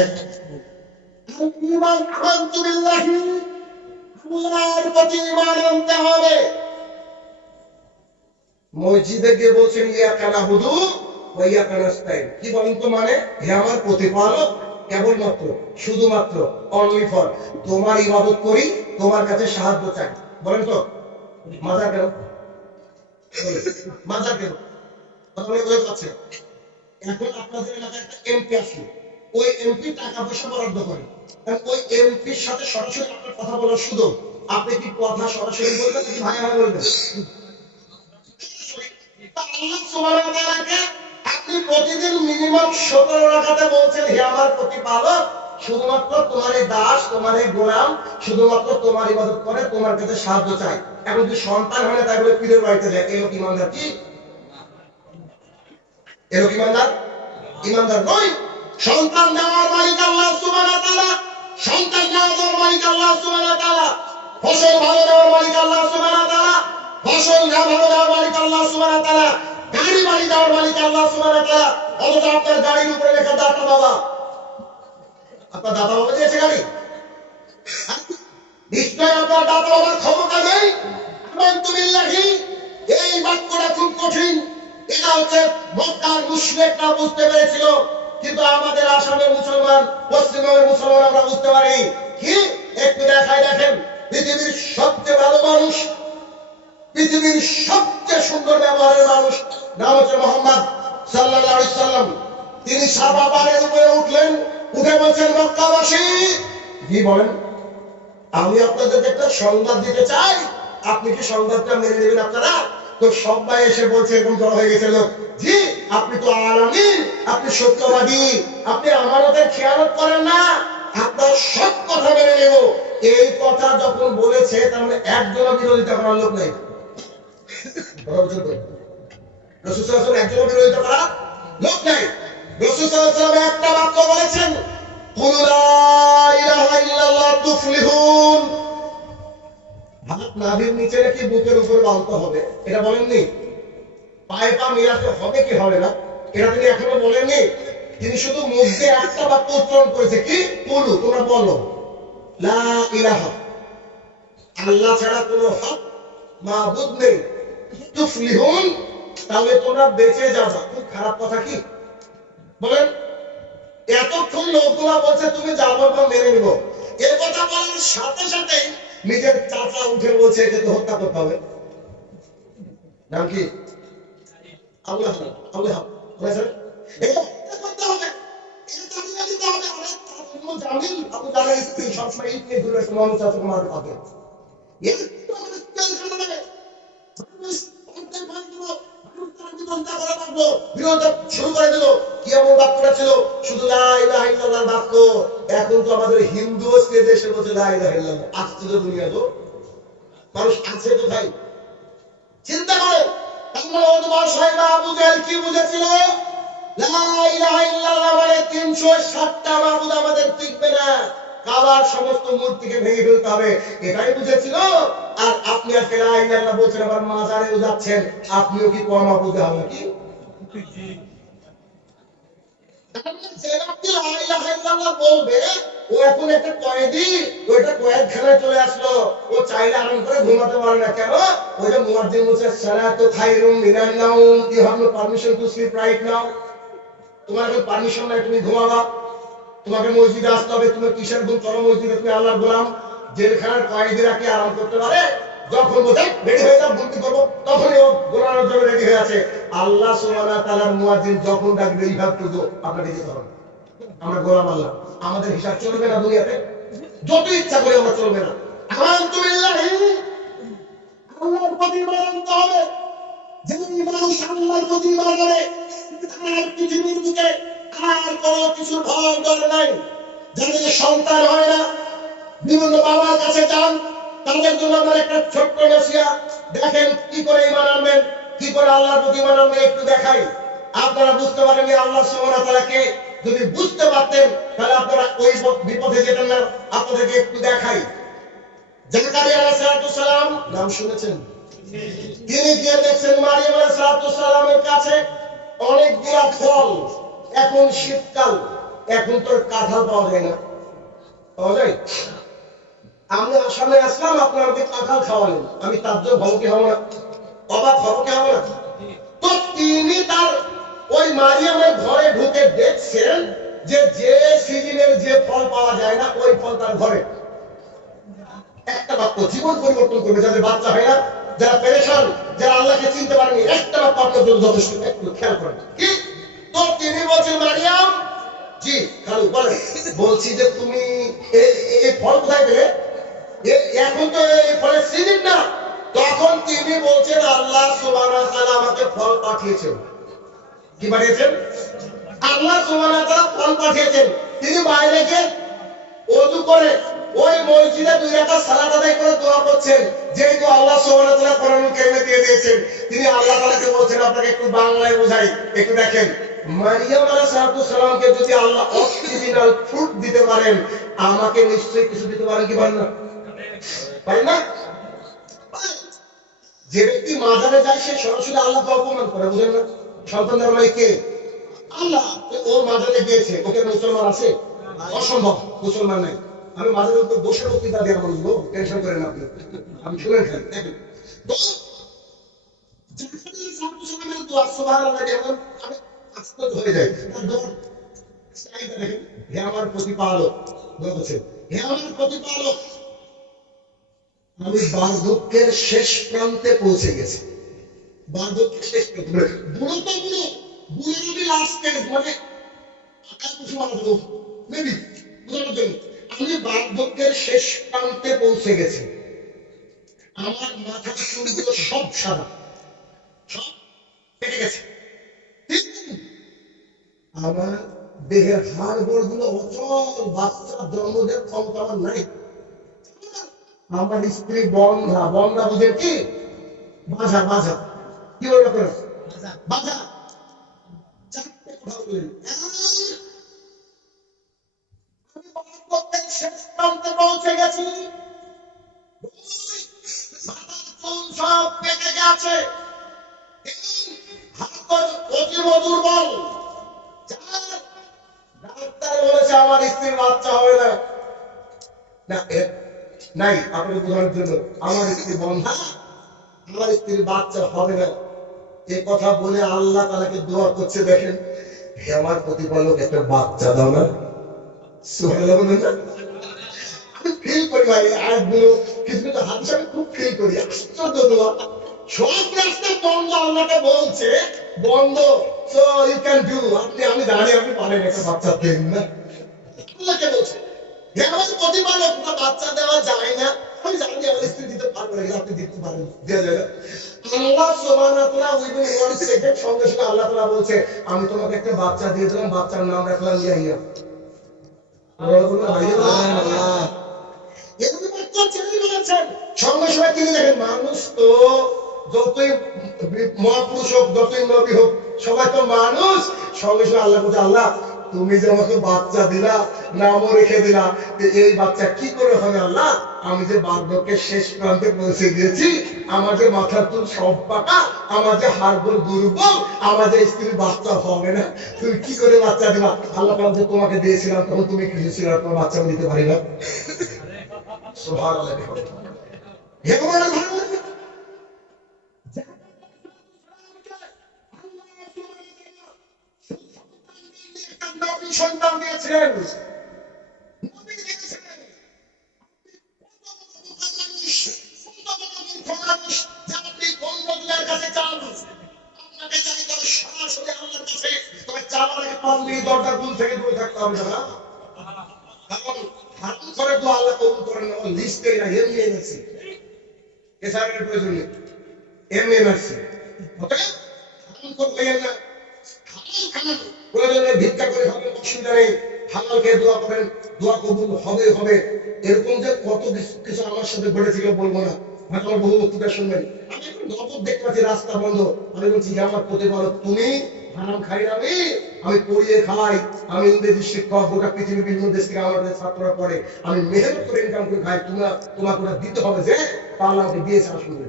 এক। আল ঈমান আমানতু বিল্লাহি, আল্লাহর প্রতি ঈমান আনতে হবে। মসজিদে গিয়ে বলছেন ইয়াকা নাবুদু ওয়া ইয়াকা নাস্তাইন, কি বলেন তো? মানে হে আমার প্রতিপালক, কেবলমাত্র, শুধুমাত্র, অনলি ফর তোমার ইবাদত করি, তোমার কাছে সাহায্য চাই। বলেন তো মাজার কেন? মাজার কেন? কথা বলে পাচ্ছে। এখন আপনাদের এলাকায় একটা এমপি আসলো, ওই এমপি টাকা পয়সা বরাদ্দ করে, ওই এমপির সাথে সরাসরি আপনার কথা বলার সুযোগ, আপনি কি কথা সরাসরি বলবেন নাকি ভাই ভাই বলবেন? আল্লাহ সুবহানাহু ওয়া তাআলাকে আপনি প্রতিদিন মিনিমাম 17 রাকাতে বলছেন, হে আমার প্রতিপালক, শুধুমাত্র তোমারই দাস, তোমারই গোলাম, শুধুমাত্র তোমার ইবাদত করে, তোমার কাছে সাহায্য চাই। এখন যদি সন্তান হয় না, তাই বলে পীরের বাড়িতে যায়, এই লোক ইমানদার কি? এই লোক ইমানদার? ইমানদার নয়। সন্তান দেওয়ার মালিক আল্লাহ সুবহানাহু ওয়া তাআলা, সন্তান দেওয়ার মালিক আল্লাহ সুবহানাহু ওয়া তাআলা, ফসল ভালো দেওয়ার মালিক আল্লাহ সুবহানাহু ওয়া তাআলা, ফসল না ভালো দেওয়ার মালিক আল্লাহ সুবহানাহু ওয়া তাআলা, গাড়ি বাড়ি দেওয়ার মালিক আল্লাহ সুবহানাহু ওয়া তাআলা। অথচ আপনার গাড়ির উপরে লেখা দাতা বাবা, আপনার দাতা বাবা দিয়েছে গাড়ি? নিশ্চয় আপনার দাতা বাবার ক্ষমতা নেই। আমানতু বিল্লাহি, এই বাক্যটা খুব কঠিন। এটা হচ্ছে মক্কার মুশরিকরা বুঝতে পেরেছিল, কিন্তু আমাদের আসামের মুসলমান, পশ্চিমবঙ্গের মুসলমান আমরা বুঝতে পারি কি? একটু দেখাই, দেখেন, পৃথিবীর সবচেয়ে ভালো মানুষ, পৃথিবীর সবচেয়ে সুন্দর ব্যবহারের মানুষ, নাম হচ্ছে মুহাম্মদ সাল্লাল্লাহু আলাইহি সাল্লাম। তিনি সাফা পাহাড়ের উপরে উঠলেন, উঠে বলছেন, মক্কাবাসী, কি বলেন? আমি আপনাদেরকে একটা সংবাদ দিতে চাই, আপনি কি সংবাদটা মেনে নেবেন? আপনারা তো সবাই এসে বলছে, এরকম জড়ো হয়ে গেছে লোক, জি আপনি তো আলামিন, আপনি সত্যবাদী, আপনি আমানতের খেয়ানত করেন না, আপনার সব কথা মেনে নেব। এই কথা যখন বলেছে, তার মানে একজনও বিরোধিতা করার লোক নেই। রাসূল সাল্লাল্লাহু আলাইহি ওয়াসাল্লাম একজনও বিরোধিতা করার লোক নেই। রাসূল সাল্লাল্লাহু আলাইহি ওয়াসাল্লাম একটা বাক্য বলেছেন, কুল লা ইলাহা ইল্লাল্লাহ তুফলিহুন। হাত নাভির নিচে রেখে বুকের উপরে বাঁধতে হবে, এটা বলেননি? পায়ে পা মিলাতে হবে কি হবে না, এটা তিনি এখনো বলেননি। তিনি শুধু মুখ দিয়ে একটা বাক্য উচ্চারণ করেছে, কি? কুলু, তোমরা বলো, লা ইলাহা, আল্লাহ ছাড়া কোনো হক মাবুদ নেই, তুফলিহুন, তাহলে তোমরা বেঁচে যাবে। খুব খারাপ কথা কি বলেন? এতক্ষণ লোকগুলা বলছে তুমি যা বলবো মেনে নিব, এই কথা বলার সাথে সাথেই নিজের চাচা উঠে বলছে একে তো হত্যা করতে হবে। নাম কি? আবু লাহাব। আবু লাহাব বলেছেন এটা হত্যা করতে হবে, এটা তাকে দিতে হবে। আরে জামিল, আবু জামিল স্ত্রী সবসময় ইট নিয়ে ঘুরে আসে মোহাম্মদ সাল্লাল্লাহু আলাইহি ওয়াসাল্লামের পাশে। এই তো আমাদের স্কেল খেলা লাগে, বিরোধ শুরু করে দিল। কি এমন বাক্যটা ছিল? শুধু লা ইলাহা ইল্লাল্লাহর বাক্য। এখন তো আমাদের হিন্দু স্টেজে এসে বলছে লা ইলাহা ইল্লাল্লাহ। আশ্চর্য দুনিয়া তো, মানুষ আছে তো ভাই, চিন্তা করে। তোমার সাহেব আবু জাহেল কি বুঝেছিল? লা ইলাহা ইল্লাল্লাহ মানে 360টা মাবুদ আমাদের টিকবে না, কাবার সমস্ত মূর্তিকে ভেঙে ফেলতে হবে, এটাই বুঝেছিল। আর আপনি আজকে লা ইলাহা ইল্লাল্লাহ বলছেন, আবার মাজারেও যাচ্ছেন, আপনিও কি কম বুঝে হবে নাকি? যে ব্যক্তি লা ইলাহা ইল্লাল্লাহ বলবে, ও এখন একটা কয়েদি, ওইটা কয়েদখানায় চলে আসলো, ও চাইলে আরাম করে ঘুমাতে পারে না। কেন? ওই যে মুয়াজ্জিন বলছে সালাতু খায়রুম মিনান নাওম, you have no permission to sleep right now. তোমার এখন পারমিশন নাই, তুমি ঘুমাবা। তোমাকে মসজিদে আসতে হবে, তুমি কিসের ঘুম? চলো মসজিদে, তুমি আল্লাহর গোলাম। জেলখানার কয়েদিরা কি আরাম করতে পারে? যখন বোঝে রেডি হয়ে যাও, ভর্তি করবো, তখনই ও গোলানোর জন্য রেডি হয়ে আছে। আল্লাহ সুবহানাহু ওয়া তাআলার মুয়াজ্জিন যখন ডাকবে, ইউ হ্যাভ টু গো, আপনাকে যেতে হবে। আমরা গোলাম আল্লাহ, আমাদের হিসাব চলবে না দুনিয়াতে, যত ইচ্ছা করে আমরা চলবে না। আলহামদুলিল্লাহ, আল্লাহর প্রতি ঈমান আনতে হবে। যে মানুষ আল্লাহর প্রতি ঈমান আনে, তার পৃথিবীর বুকে আর কোনো কিছুর ভয় ডর নাই। যাদের সন্তান হয় না, বিভিন্ন বাবার কাছে যান, তাদের জন্য আমার একটা ছোট্ট নসিহত, দেখেন কি করে ঈমান আনবেন, কি করে আল্লাহর প্রতি ঈমান আনবেন, একটু দেখাই। আপনারা বুঝতে পারেন যে আল্লাহ সুবহানাহু ওয়া তাআলাকে যদি বুঝতে পারতেন, তাহলে আপনারা ওই বিপদে যেতেন না। আপনাদেরকে একটু দেখাই। জাকারিয়া আলাইহিস সালাম নাম শুনেছেন? তিনি গিয়ে দেখছেন মারিয়াম আলাইহিস সালামের কাছে অনেকগুলা ফল। এখন শীতকাল, এখন তো কাঁঠাল পাওয়া যায় না, পাওয়া যায়? আমি আসামে আসলাম, আপনার আমাকে কাঁঠাল খাওয়ালেন, আমি তাজ্জব হব কি হব না? অবাক হব কি হব না? তো তিনি তার ওই মারিয়ামের ঘরে ঢুকে দেখছেন যে যে সিজনের যে ফল পাওয়া যায় না, ওই ফল তার ঘরে। একটা বাক্য জীবন পরিবর্তন করবে। যাদের বাচ্চা হয় না, যারা পেরেশান, যারা আল্লাহকে চিনতে পারেনি, একটা বাক্য আপনার জন্য যথেষ্ট। একটু খেয়াল করেন কি। তো তিনি বলছেন, মারিয়াম, জি খালু বলেন, বলছি যে তুমি এই ফল কোথায় পেলে? এখন তো এই ফলের সিজন না। তখন তিনি বলছেন, আল্লাহ সুবহানাহু ওয়া তাআলা আমাকে ফল পাঠিয়েছেন। কি পাঠিয়েছেন? আল্লাহ সুবহানাহু ওয়া তাআলা ফল পাঠিয়েছেন। তিনি বাইরে গিয়ে ওযু করে ওই মসজিদে 2 রাকাত সালাত আদায় করে দোয়া করছেন, যেহেতু আল্লাহ সুবহানাহু ওয়া তাআলা কোরআনুল কারীমে দিয়ে দিয়েছেন। তিনি আল্লাহ তাআলাকে বলছেন, আপনাকে একটু বাংলায় বোঝাই, একটু দেখেন। মারিয়াম আলাইহিস সালামকে যদি আল্লাহ অরিজিনাল ফ্রুট দিতে পারেন, আমাকে নিশ্চয়ই কিছু দিতে পারেন কি পারেন না? পারেন না? যে ব্যক্তি মাজারে যায়, সে সরাসরি আল্লাহকে অপমান করে, বুঝেন না? সন্তানদের মানে কে? আল্লাহ। ও মাজারে গিয়েছে, ওকে মুসলমান আছে? অসম্ভব, মুসলমান নাই। আমি মাজারের উপর বসে বক্তৃতা দিয়ে বলবো, টেনশন করেন না আপনি, আমি শুনেন খালি দেখেন। তো জাকারিয়া দোয়া সুবহানাল্লাহ, যেমন আমি আশ্চর্য হয়ে যাই। তার দোয়া স্টাইলটা দেখেন, হে আমার প্রতিপালক, দোয়া করছেন, হে আমার প্রতিপালক, আমি বার্ধক্যের শেষ প্রান্তে পৌঁছে গেছি। বার্ধক্যের শেষ প্রান্তে, বুড়ো তো বুড়ো, বুড়োর আমি লাস্ট স্টেজ, মানে আকাশ কিছু মানবো মেবি বুঝানোর জন্য। আমি বার্ধক্যের শেষ প্রান্তে পৌঁছে গেছি। আমার মাথার চুলগুলো সব সাদা, সব পেকে গেছে। আমার দেহের হাড় গোড় গুলো অচল, বাচ্চা জন্ম দেওয়ার ক্ষমতা আমার নাই। আমার স্ত্রী বন্ধা, বন্ধা বুঝেন কি? বাঁধা, বাঁধা কি বলবো আপনারা? বাঁধা। চারটে কথা বললেন, আমি বার্ধক্যের শেষ প্রান্তে পৌঁছে গেছি, সব পেকে গেছে, অতীব দুর্বল। ডাক্তার বলেছে আমার স্ত্রীর বাচ্চা হবে না। নাই, আপনি বোঝানোর জন্য, আমার স্ত্রী বন্ধা, আমার স্ত্রীর বাচ্চা হবে না, এ কথা বলে আল্লাহ তাআলাকে দোয়া করছে। দেখেন, হে আমার প্রতিপালক, একটা বাচ্চা দাও না। সুবহানাল্লাহ বলেন না? আমি ফিল করি ভাই, আয়াতগুলো কিছু কিছু হাদিস আমি খুব ফিল করি। আশ্চর্য দোয়া, সব রাস্তা বন্ধ, আল্লাহকে বলছে বন্ধ, সো ইউ ক্যান ডু। আপনি, আমি জানি আপনি পারেন, একটা বাচ্চা দেন না। আল্লাহকে বলছে, হে আমার প্রতিপালক, বাচ্চা দেওয়া যায় না, আমি জানি আমার স্ত্রী দিতে পারবে না, আপনি দিতে পারেন, দেওয়া যায় না। আল্লাহ সুবহানাহু ওয়া তাআলা উইদিন 1 সেকেন্ড সঙ্গে সঙ্গে আল্লাহ তাআলা বলছে, আমি তোমাকে একটা বাচ্চা দিয়ে দিলাম, বাচ্চার নাম রাখলাম ইয়াহিয়া। সঙ্গে সঙ্গে তিনি দেখেন, মানুষ তো যতই মহাপুরুষ হোক, যতই নবী হোক, সবাই তো মানুষ। সঙ্গে সঙ্গে আল্লাহ বলছে, আল্লাহ তুমি যে আমাকে বাচ্চা দিলা, নামও রেখে দিলা, এই বাচ্চা কি করে হবে আল্লাহ? আমি যে বার্ধক্যের শেষ প্রান্তে পৌঁছে দিয়েছি, আমার যে মাথার চুল সব পাকা, আমার যে হাড়গোড় দুর্বল, আমার যে স্ত্রীর বাচ্চা হবে না, তুমি কি করে বাচ্চা দিবা? আল্লাহ যে তোমাকে দিয়েছিলাম তখন তুমি কিছু ছিল, তোমার বাচ্চা দিতে পারি না। সুবহানাল্লাহ। হে আমার ভাই, সন্তান দিয়েছিলেন, দরজা গুল থেকে দূরে থাকতে হবে না, কারণ হারাম করে তো আল্লাহ কবুল করেন না। লিস্টে না, এমনি এনেছি, এছাড়া প্রয়োজন নেই, এমনি এনেছি। হারাম করবেন না, প্রয়োজনে ভিক্ষা করে খাবেন, অসুবিধা নেই, হালাল খেয়ে দোয়া করেন, দোয়া কবুল হবে হবে। এরকম যে কত কিছু আমার সাথে ঘটেছিল বলবো না, হয়তো আমার বহু বক্তৃতা শুনবেন। আমি এখন নগদ দেখতে পাচ্ছি রাস্তা বন্ধ, আমি বলছি যে আমার প্রতিপালক তুমি, হারাম খাই না আমি পড়িয়ে খাই, আমি ইংরেজি শিক্ষক, গোটা পৃথিবীর বিভিন্ন দেশ থেকে আমাদের ছাত্ররা পড়ে, আমি মেহনত করে ইনকাম করে খাই, তোমাকে ওটা দিতে হবে যে আল্লাহ আমাকে দিয়েছে। আসলে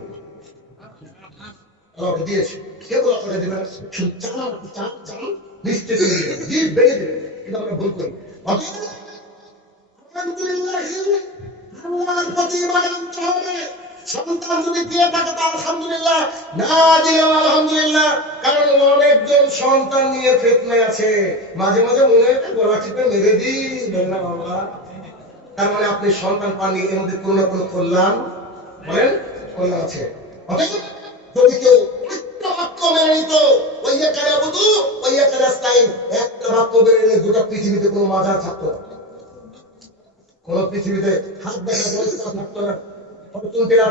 আমাকে দিয়েছে, কেবল আপনাকে দেবে না, শুধু চান চান চান, নিশ্চয় জীব বেড়ে দেবে, কিন্তু আমরা ভুল করি। আল্লাহর প্রতি ঈমান আনতে হবে। সন্তান যদি দিয়ে থাকে তা আলহামদুলিল্লাহ, না দিলেও আলহামদুলিল্লাহ, কারণ অনেকজন সন্তান নিয়ে ফিতনায় আছে। মাঝে মাঝে মনে হয় গলা টিপে মেরে দিই না বাবা, তার মানে আপনি সন্তান পাননি, এর মধ্যে কোনো না কোনো কল্যাণ, বলেন কল্যাণ আছে। যদি কেউ একটা বাক্য মেনে নিত, ওইয়া কারা বুধু ওইয়া কারা স্টাইল, একটা বাক্য মেনে নিলে গোটা পৃথিবীতে কোনো মাজার থাকতো না, কোন পৃথিবীতে হাত দেখা ব্যবস্থা থাকতো না,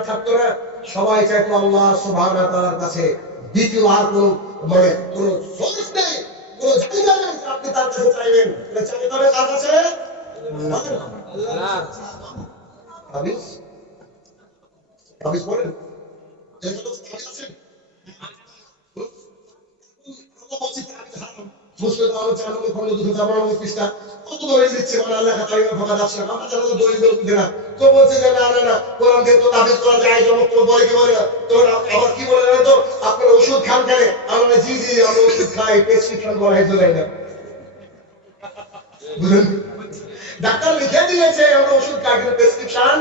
থাকতো না। সবাই চাইতো আল্লাহ সুবহানাহু ওয়া তাআলার কাছে, দ্বিতীয় আর কোন মানে কোন সোর্স নেই, কোন জায়গা নেই আপনি তার কাছে চাইবেন। এটা চাইতে হবে কার কাছে? আল্লাহ। হাদিস হাদিস বলেন যেগুলো তাবিজ আছে, আল্লাহ বলছে তাবিজ হারাম। মুসলিম আলো 4 নম্বর খন্ড 252 নম্বর পৃষ্ঠা, কত দলিল দিচ্ছে মানে আল্লাহ তাআলা ফাঁকা আসছে না, আমরা জানো দলিল দিতে না, তো বলছে যে না না না কোরআন দিয়ে তো তাবিজ করা যায়, যেমন তো বলে কি বলে না, তো আবার কি বলে না, তো আপনারা ওষুধ খান কেন? আমরা জি জি আমরা ওষুধ খাই, প্রেসক্রিপশন করা হয় চলে না, বুঝলেন? ডাক্তার লিখে দিয়েছে আমরা ওষুধ খাই, কিন্তু প্রেসক্রিপশন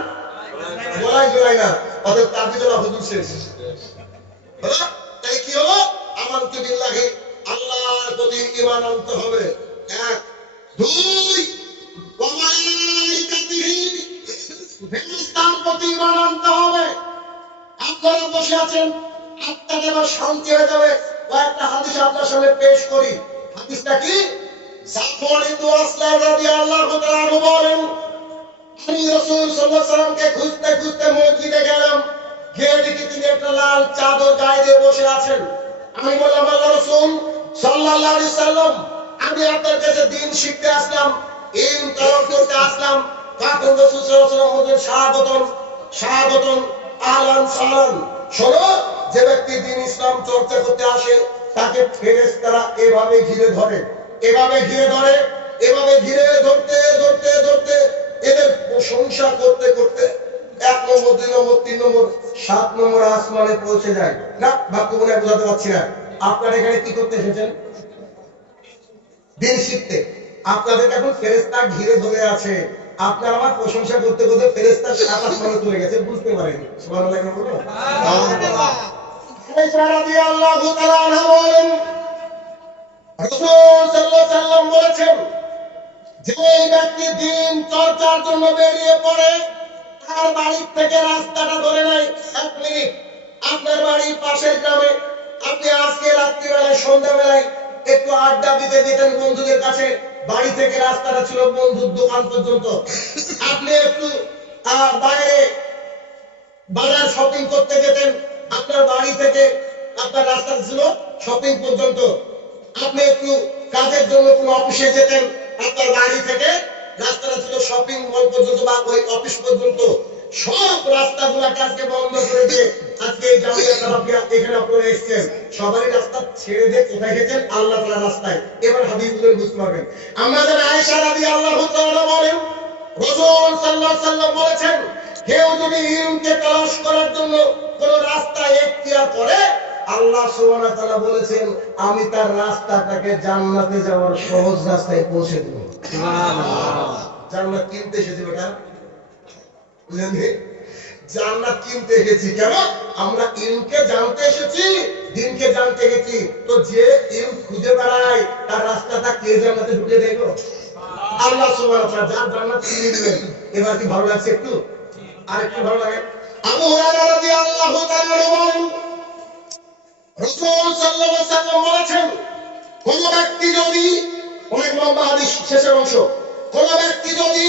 বলাই না, অর্থাৎ তাবিজ ওলা হুজুর শেষ হলো। তাই কি হলো? আমানতু বিল্লাহি, আল্লাহর প্রতি ঈমান আনতে হবে। এক, দুই, ওয়া মালাইকাতিহি, ফেরেশতার প্রতি ঈমান আনতে হবে। আপনারা বসে আছেন, আপনাদের এবার শান্তি হয়ে যাবে। কয়েকটা হাদিস আপনার সামনে পেশ করি। হাদিসটা কি? জাফর ইবনে আসলাম রাদিয়াল্লাহু তাআলা আনহু বলেন, আমি রাসূল সাল্লাল্লাহু আলাইহি সাল্লামকে খুঁজতে খুঁজতে মসজিদে গেলাম, গিয়ে দেখি তিনি একটা লাল চাদর গায়ে দিয়ে বসে আছেন। আমি বললাম, আল্লাহর রাসূল সাল্লাল্লাহু আলাইহি সাল্লাম, আমি আপনার কাছে দ্বীন শিখতে আসলাম, ইলম তলব করতে আসলাম। তখন রাসূল সাল্লাল্লাহু আলাইহি সাল্লাম বললেন, স্বাগতম স্বাগতম, আহলান সাহলান। শোনো, যে ব্যক্তি দ্বীন ইসলাম চর্চা করতে আসে তাকে ফেরেশতারা এভাবে ঘিরে ধরে, এভাবে ঘিরে ধরে, এভাবে ঘিরে ধরতে ধরতে ধরতে এদের প্রশংসা করতে করতে 1 নম্বর 2 নম্বর 3 নম্বর 7 নম্বর আসমানে পৌঁছে যায়। না বাক্য মনে বোঝাতে পারছি না। আপনারা এখানে কি করতে এসেছেন? দ্বীন শিখতে। আপনাদের এখন ফেরেশতা ঘিরে ধরে আছে, আপনারা আমার প্রশংসা করতে করতে ফেরেশতা 7 আসমানে চলে গেছে, বুঝতে পারেনি। সুবহানাল্লাহ বলুন। সুবহানাল্লাহ। আয়েশা রাদিয়াল্লাহু তাআলা আনহা বলেন, রাসূল সাল্লাল্লাহু আলাইহি সাল্লাম বলেছেন, যে ব্যক্তি দ্বীন চর্চার জন্য বেরিয়ে পড়ে, তার বাড়ি থেকে রাস্তাটা ধরে নেয় 1 মিনিট। আপনার বাড়ির পাশের গ্রামে আপনি আজকে রাত্রিবেলায় সন্ধ্যাবেলায় একটু আড্ডা দিতে যেতেন বন্ধুদের কাছে, বাড়ি থেকে রাস্তাটা ছিল বন্ধুর দোকান পর্যন্ত। আপনি একটু বাইরে বাজার শপিং করতে যেতেন, আপনার বাড়ি থেকে আপনার রাস্তা ছিল শপিং পর্যন্ত। আপনি একটু কাজের জন্য কোনো অফিসে যেতেন, আপনার বাড়ি থেকে রাস্তাটা ছিল শপিং মল পর্যন্ত বা ওই অফিস পর্যন্ত। সব রাস্তাগুলোকে আজকে বন্ধ করে দিয়ে আজকে এই জামিয়া সালাফিয়া এখানে আপনারা এসেছেন, সবারই রাস্তা ছেড়ে দিয়ে কোথায় গেছেন? আল্লাহ তাআলার রাস্তায়। এবার হাদিসগুলো বুঝতে পারবেন। আমাদের আয়েশা রাদিয়াল্লাহু তাআলা বলেন, রাসূল সাল্লাল্লাহু আলাইহি ওয়াসাল্লাম বলেছেন, কেউ যদি ইলমকে তালাশ করার জন্য কোন রাস্তা ইখতিয়ার করে, আল্লাহ সুবহানাহু ওয়া তাআলা বলেছেন, আমি তার রাস্তাটাকে জান্নাতে যাওয়ার সহজ রাস্তায় পৌঁছে দেব। সুবহানাল্লাহ। জান্নাত কিনতে এসেছি বেটা, বুঝলেন? জান্নাত কিনতে এসেছি কেন? আমরা ইলমকে জানতে এসেছি, দ্বীনকে জানতে গেছি। তো যে ইলম খুঁজে বেড়ায় তার রাস্তাটা কে জান্নাতে ঢুকে দেব? আল্লাহ সুবহানাহু ওয়া তাআলা। যার জান্নাত কিনে দিবেন। এবার কি ভালো লাগছে একটু? আর একটু ভালো লাগে? আবু হুরায়রা রাদিয়াল্লাহু তাআলা বলেন, রাসূল সাল্লাল্লাহু আলাইহি ওয়াসাল্লাম বলেছেন, কোন ব্যক্তি যদি, অনেক লম্বা হাদিস শেষের অংশ, কোন ব্যক্তি যদি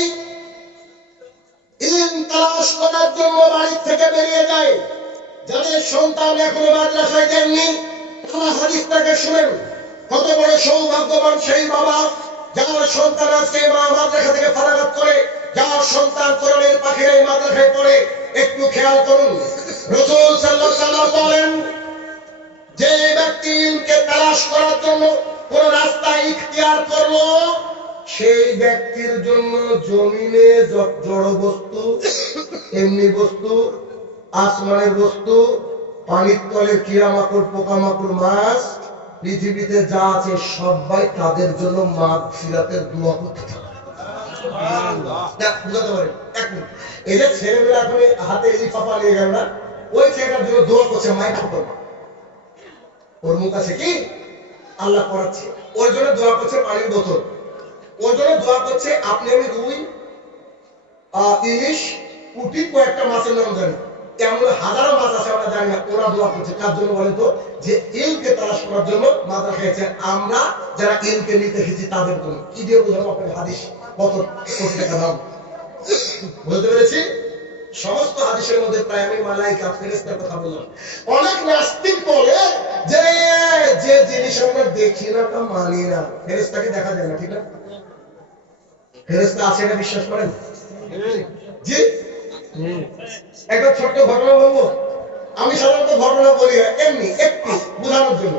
ইলম তালাশ করার জন্য বাড়ি থেকে বেরিয়ে যায়, যাদের সন্তান এখনো মাদ্রাসায় যাননি, তারা হাদিসটাকে শুনেন। কত বড় সৌভাগ্যবান সেই বাবা যার সন্তান আজকে মাদ্রাসা থেকে ফারাগাত করে, যার সন্তান কোরআনের পাখির এই মাদ্রাসায় পড়ে। একটু খেয়াল করুন, রাসূল সাল্লাল্লাহু আলাইহি ওয়াসাল্লাম বলেন, যে ব্যক্তি ইলমকে তালাশ করার জন্য কোন রাস্তা ইখতিয়ার করলো, সেই ব্যক্তির জন্য জমিনে জড় বস্তু, এমনি বস্তু, আসমানের বস্তু, পানির তলের কিয়ামাকড়, পোকামাকড়, মাছ, পৃথিবীতে যা আছে সবাই তাদের জন্য মাগফিরাতের দোয়া করতে থাকে। বুঝাতে পারেন? এক মিনিট, এই যে ছেলেমেয়েরা এখন হাতে লিফাফা নিয়ে গেল না, ওই ছেলেটার জন্য দোয়া করছে, মাইক করবো, ওর মুখ আছে কি? আল্লাহ পড়াচ্ছে, ওর জন্য দোয়া করছে পানির বোতল, ওর জন্য দোয়া করছে আপনি আমি রুই, ইলিশ, পুঁটি, কয়েকটা মাছের নাম জানি, এমন হাজারো মাছ আছে আমরা জানি না, ওরা দোয়া করছে কার জন্য বলেন তো? যে ইলমকে তালাশ করার জন্য মাদ্রাসা খেয়েছে, আমরা যারা ইলমকে নিতে এসেছি তাদের জন্য। কি দিয়ে বোঝাবো আপনাকে হাদিস কত কোটি টাকা দাম? বলতে পেরেছি? সমস্ত হাদিসের মধ্যে প্রায় আমি মালাইকা, ফেরেশতার কথা বললাম। অনেক নাস্তিক বলে যে যে জিনিস আমরা দেখি না তা মানি না, ফেরেশতাকে দেখা যায় না, ঠিক না? ফেরেশতা আছে এটা বিশ্বাস করেন? জি। একটা ছোট্ট ঘটনা বলবো। আমি সাধারণত ঘটনা বলি এমনি একটু বোঝানোর জন্য।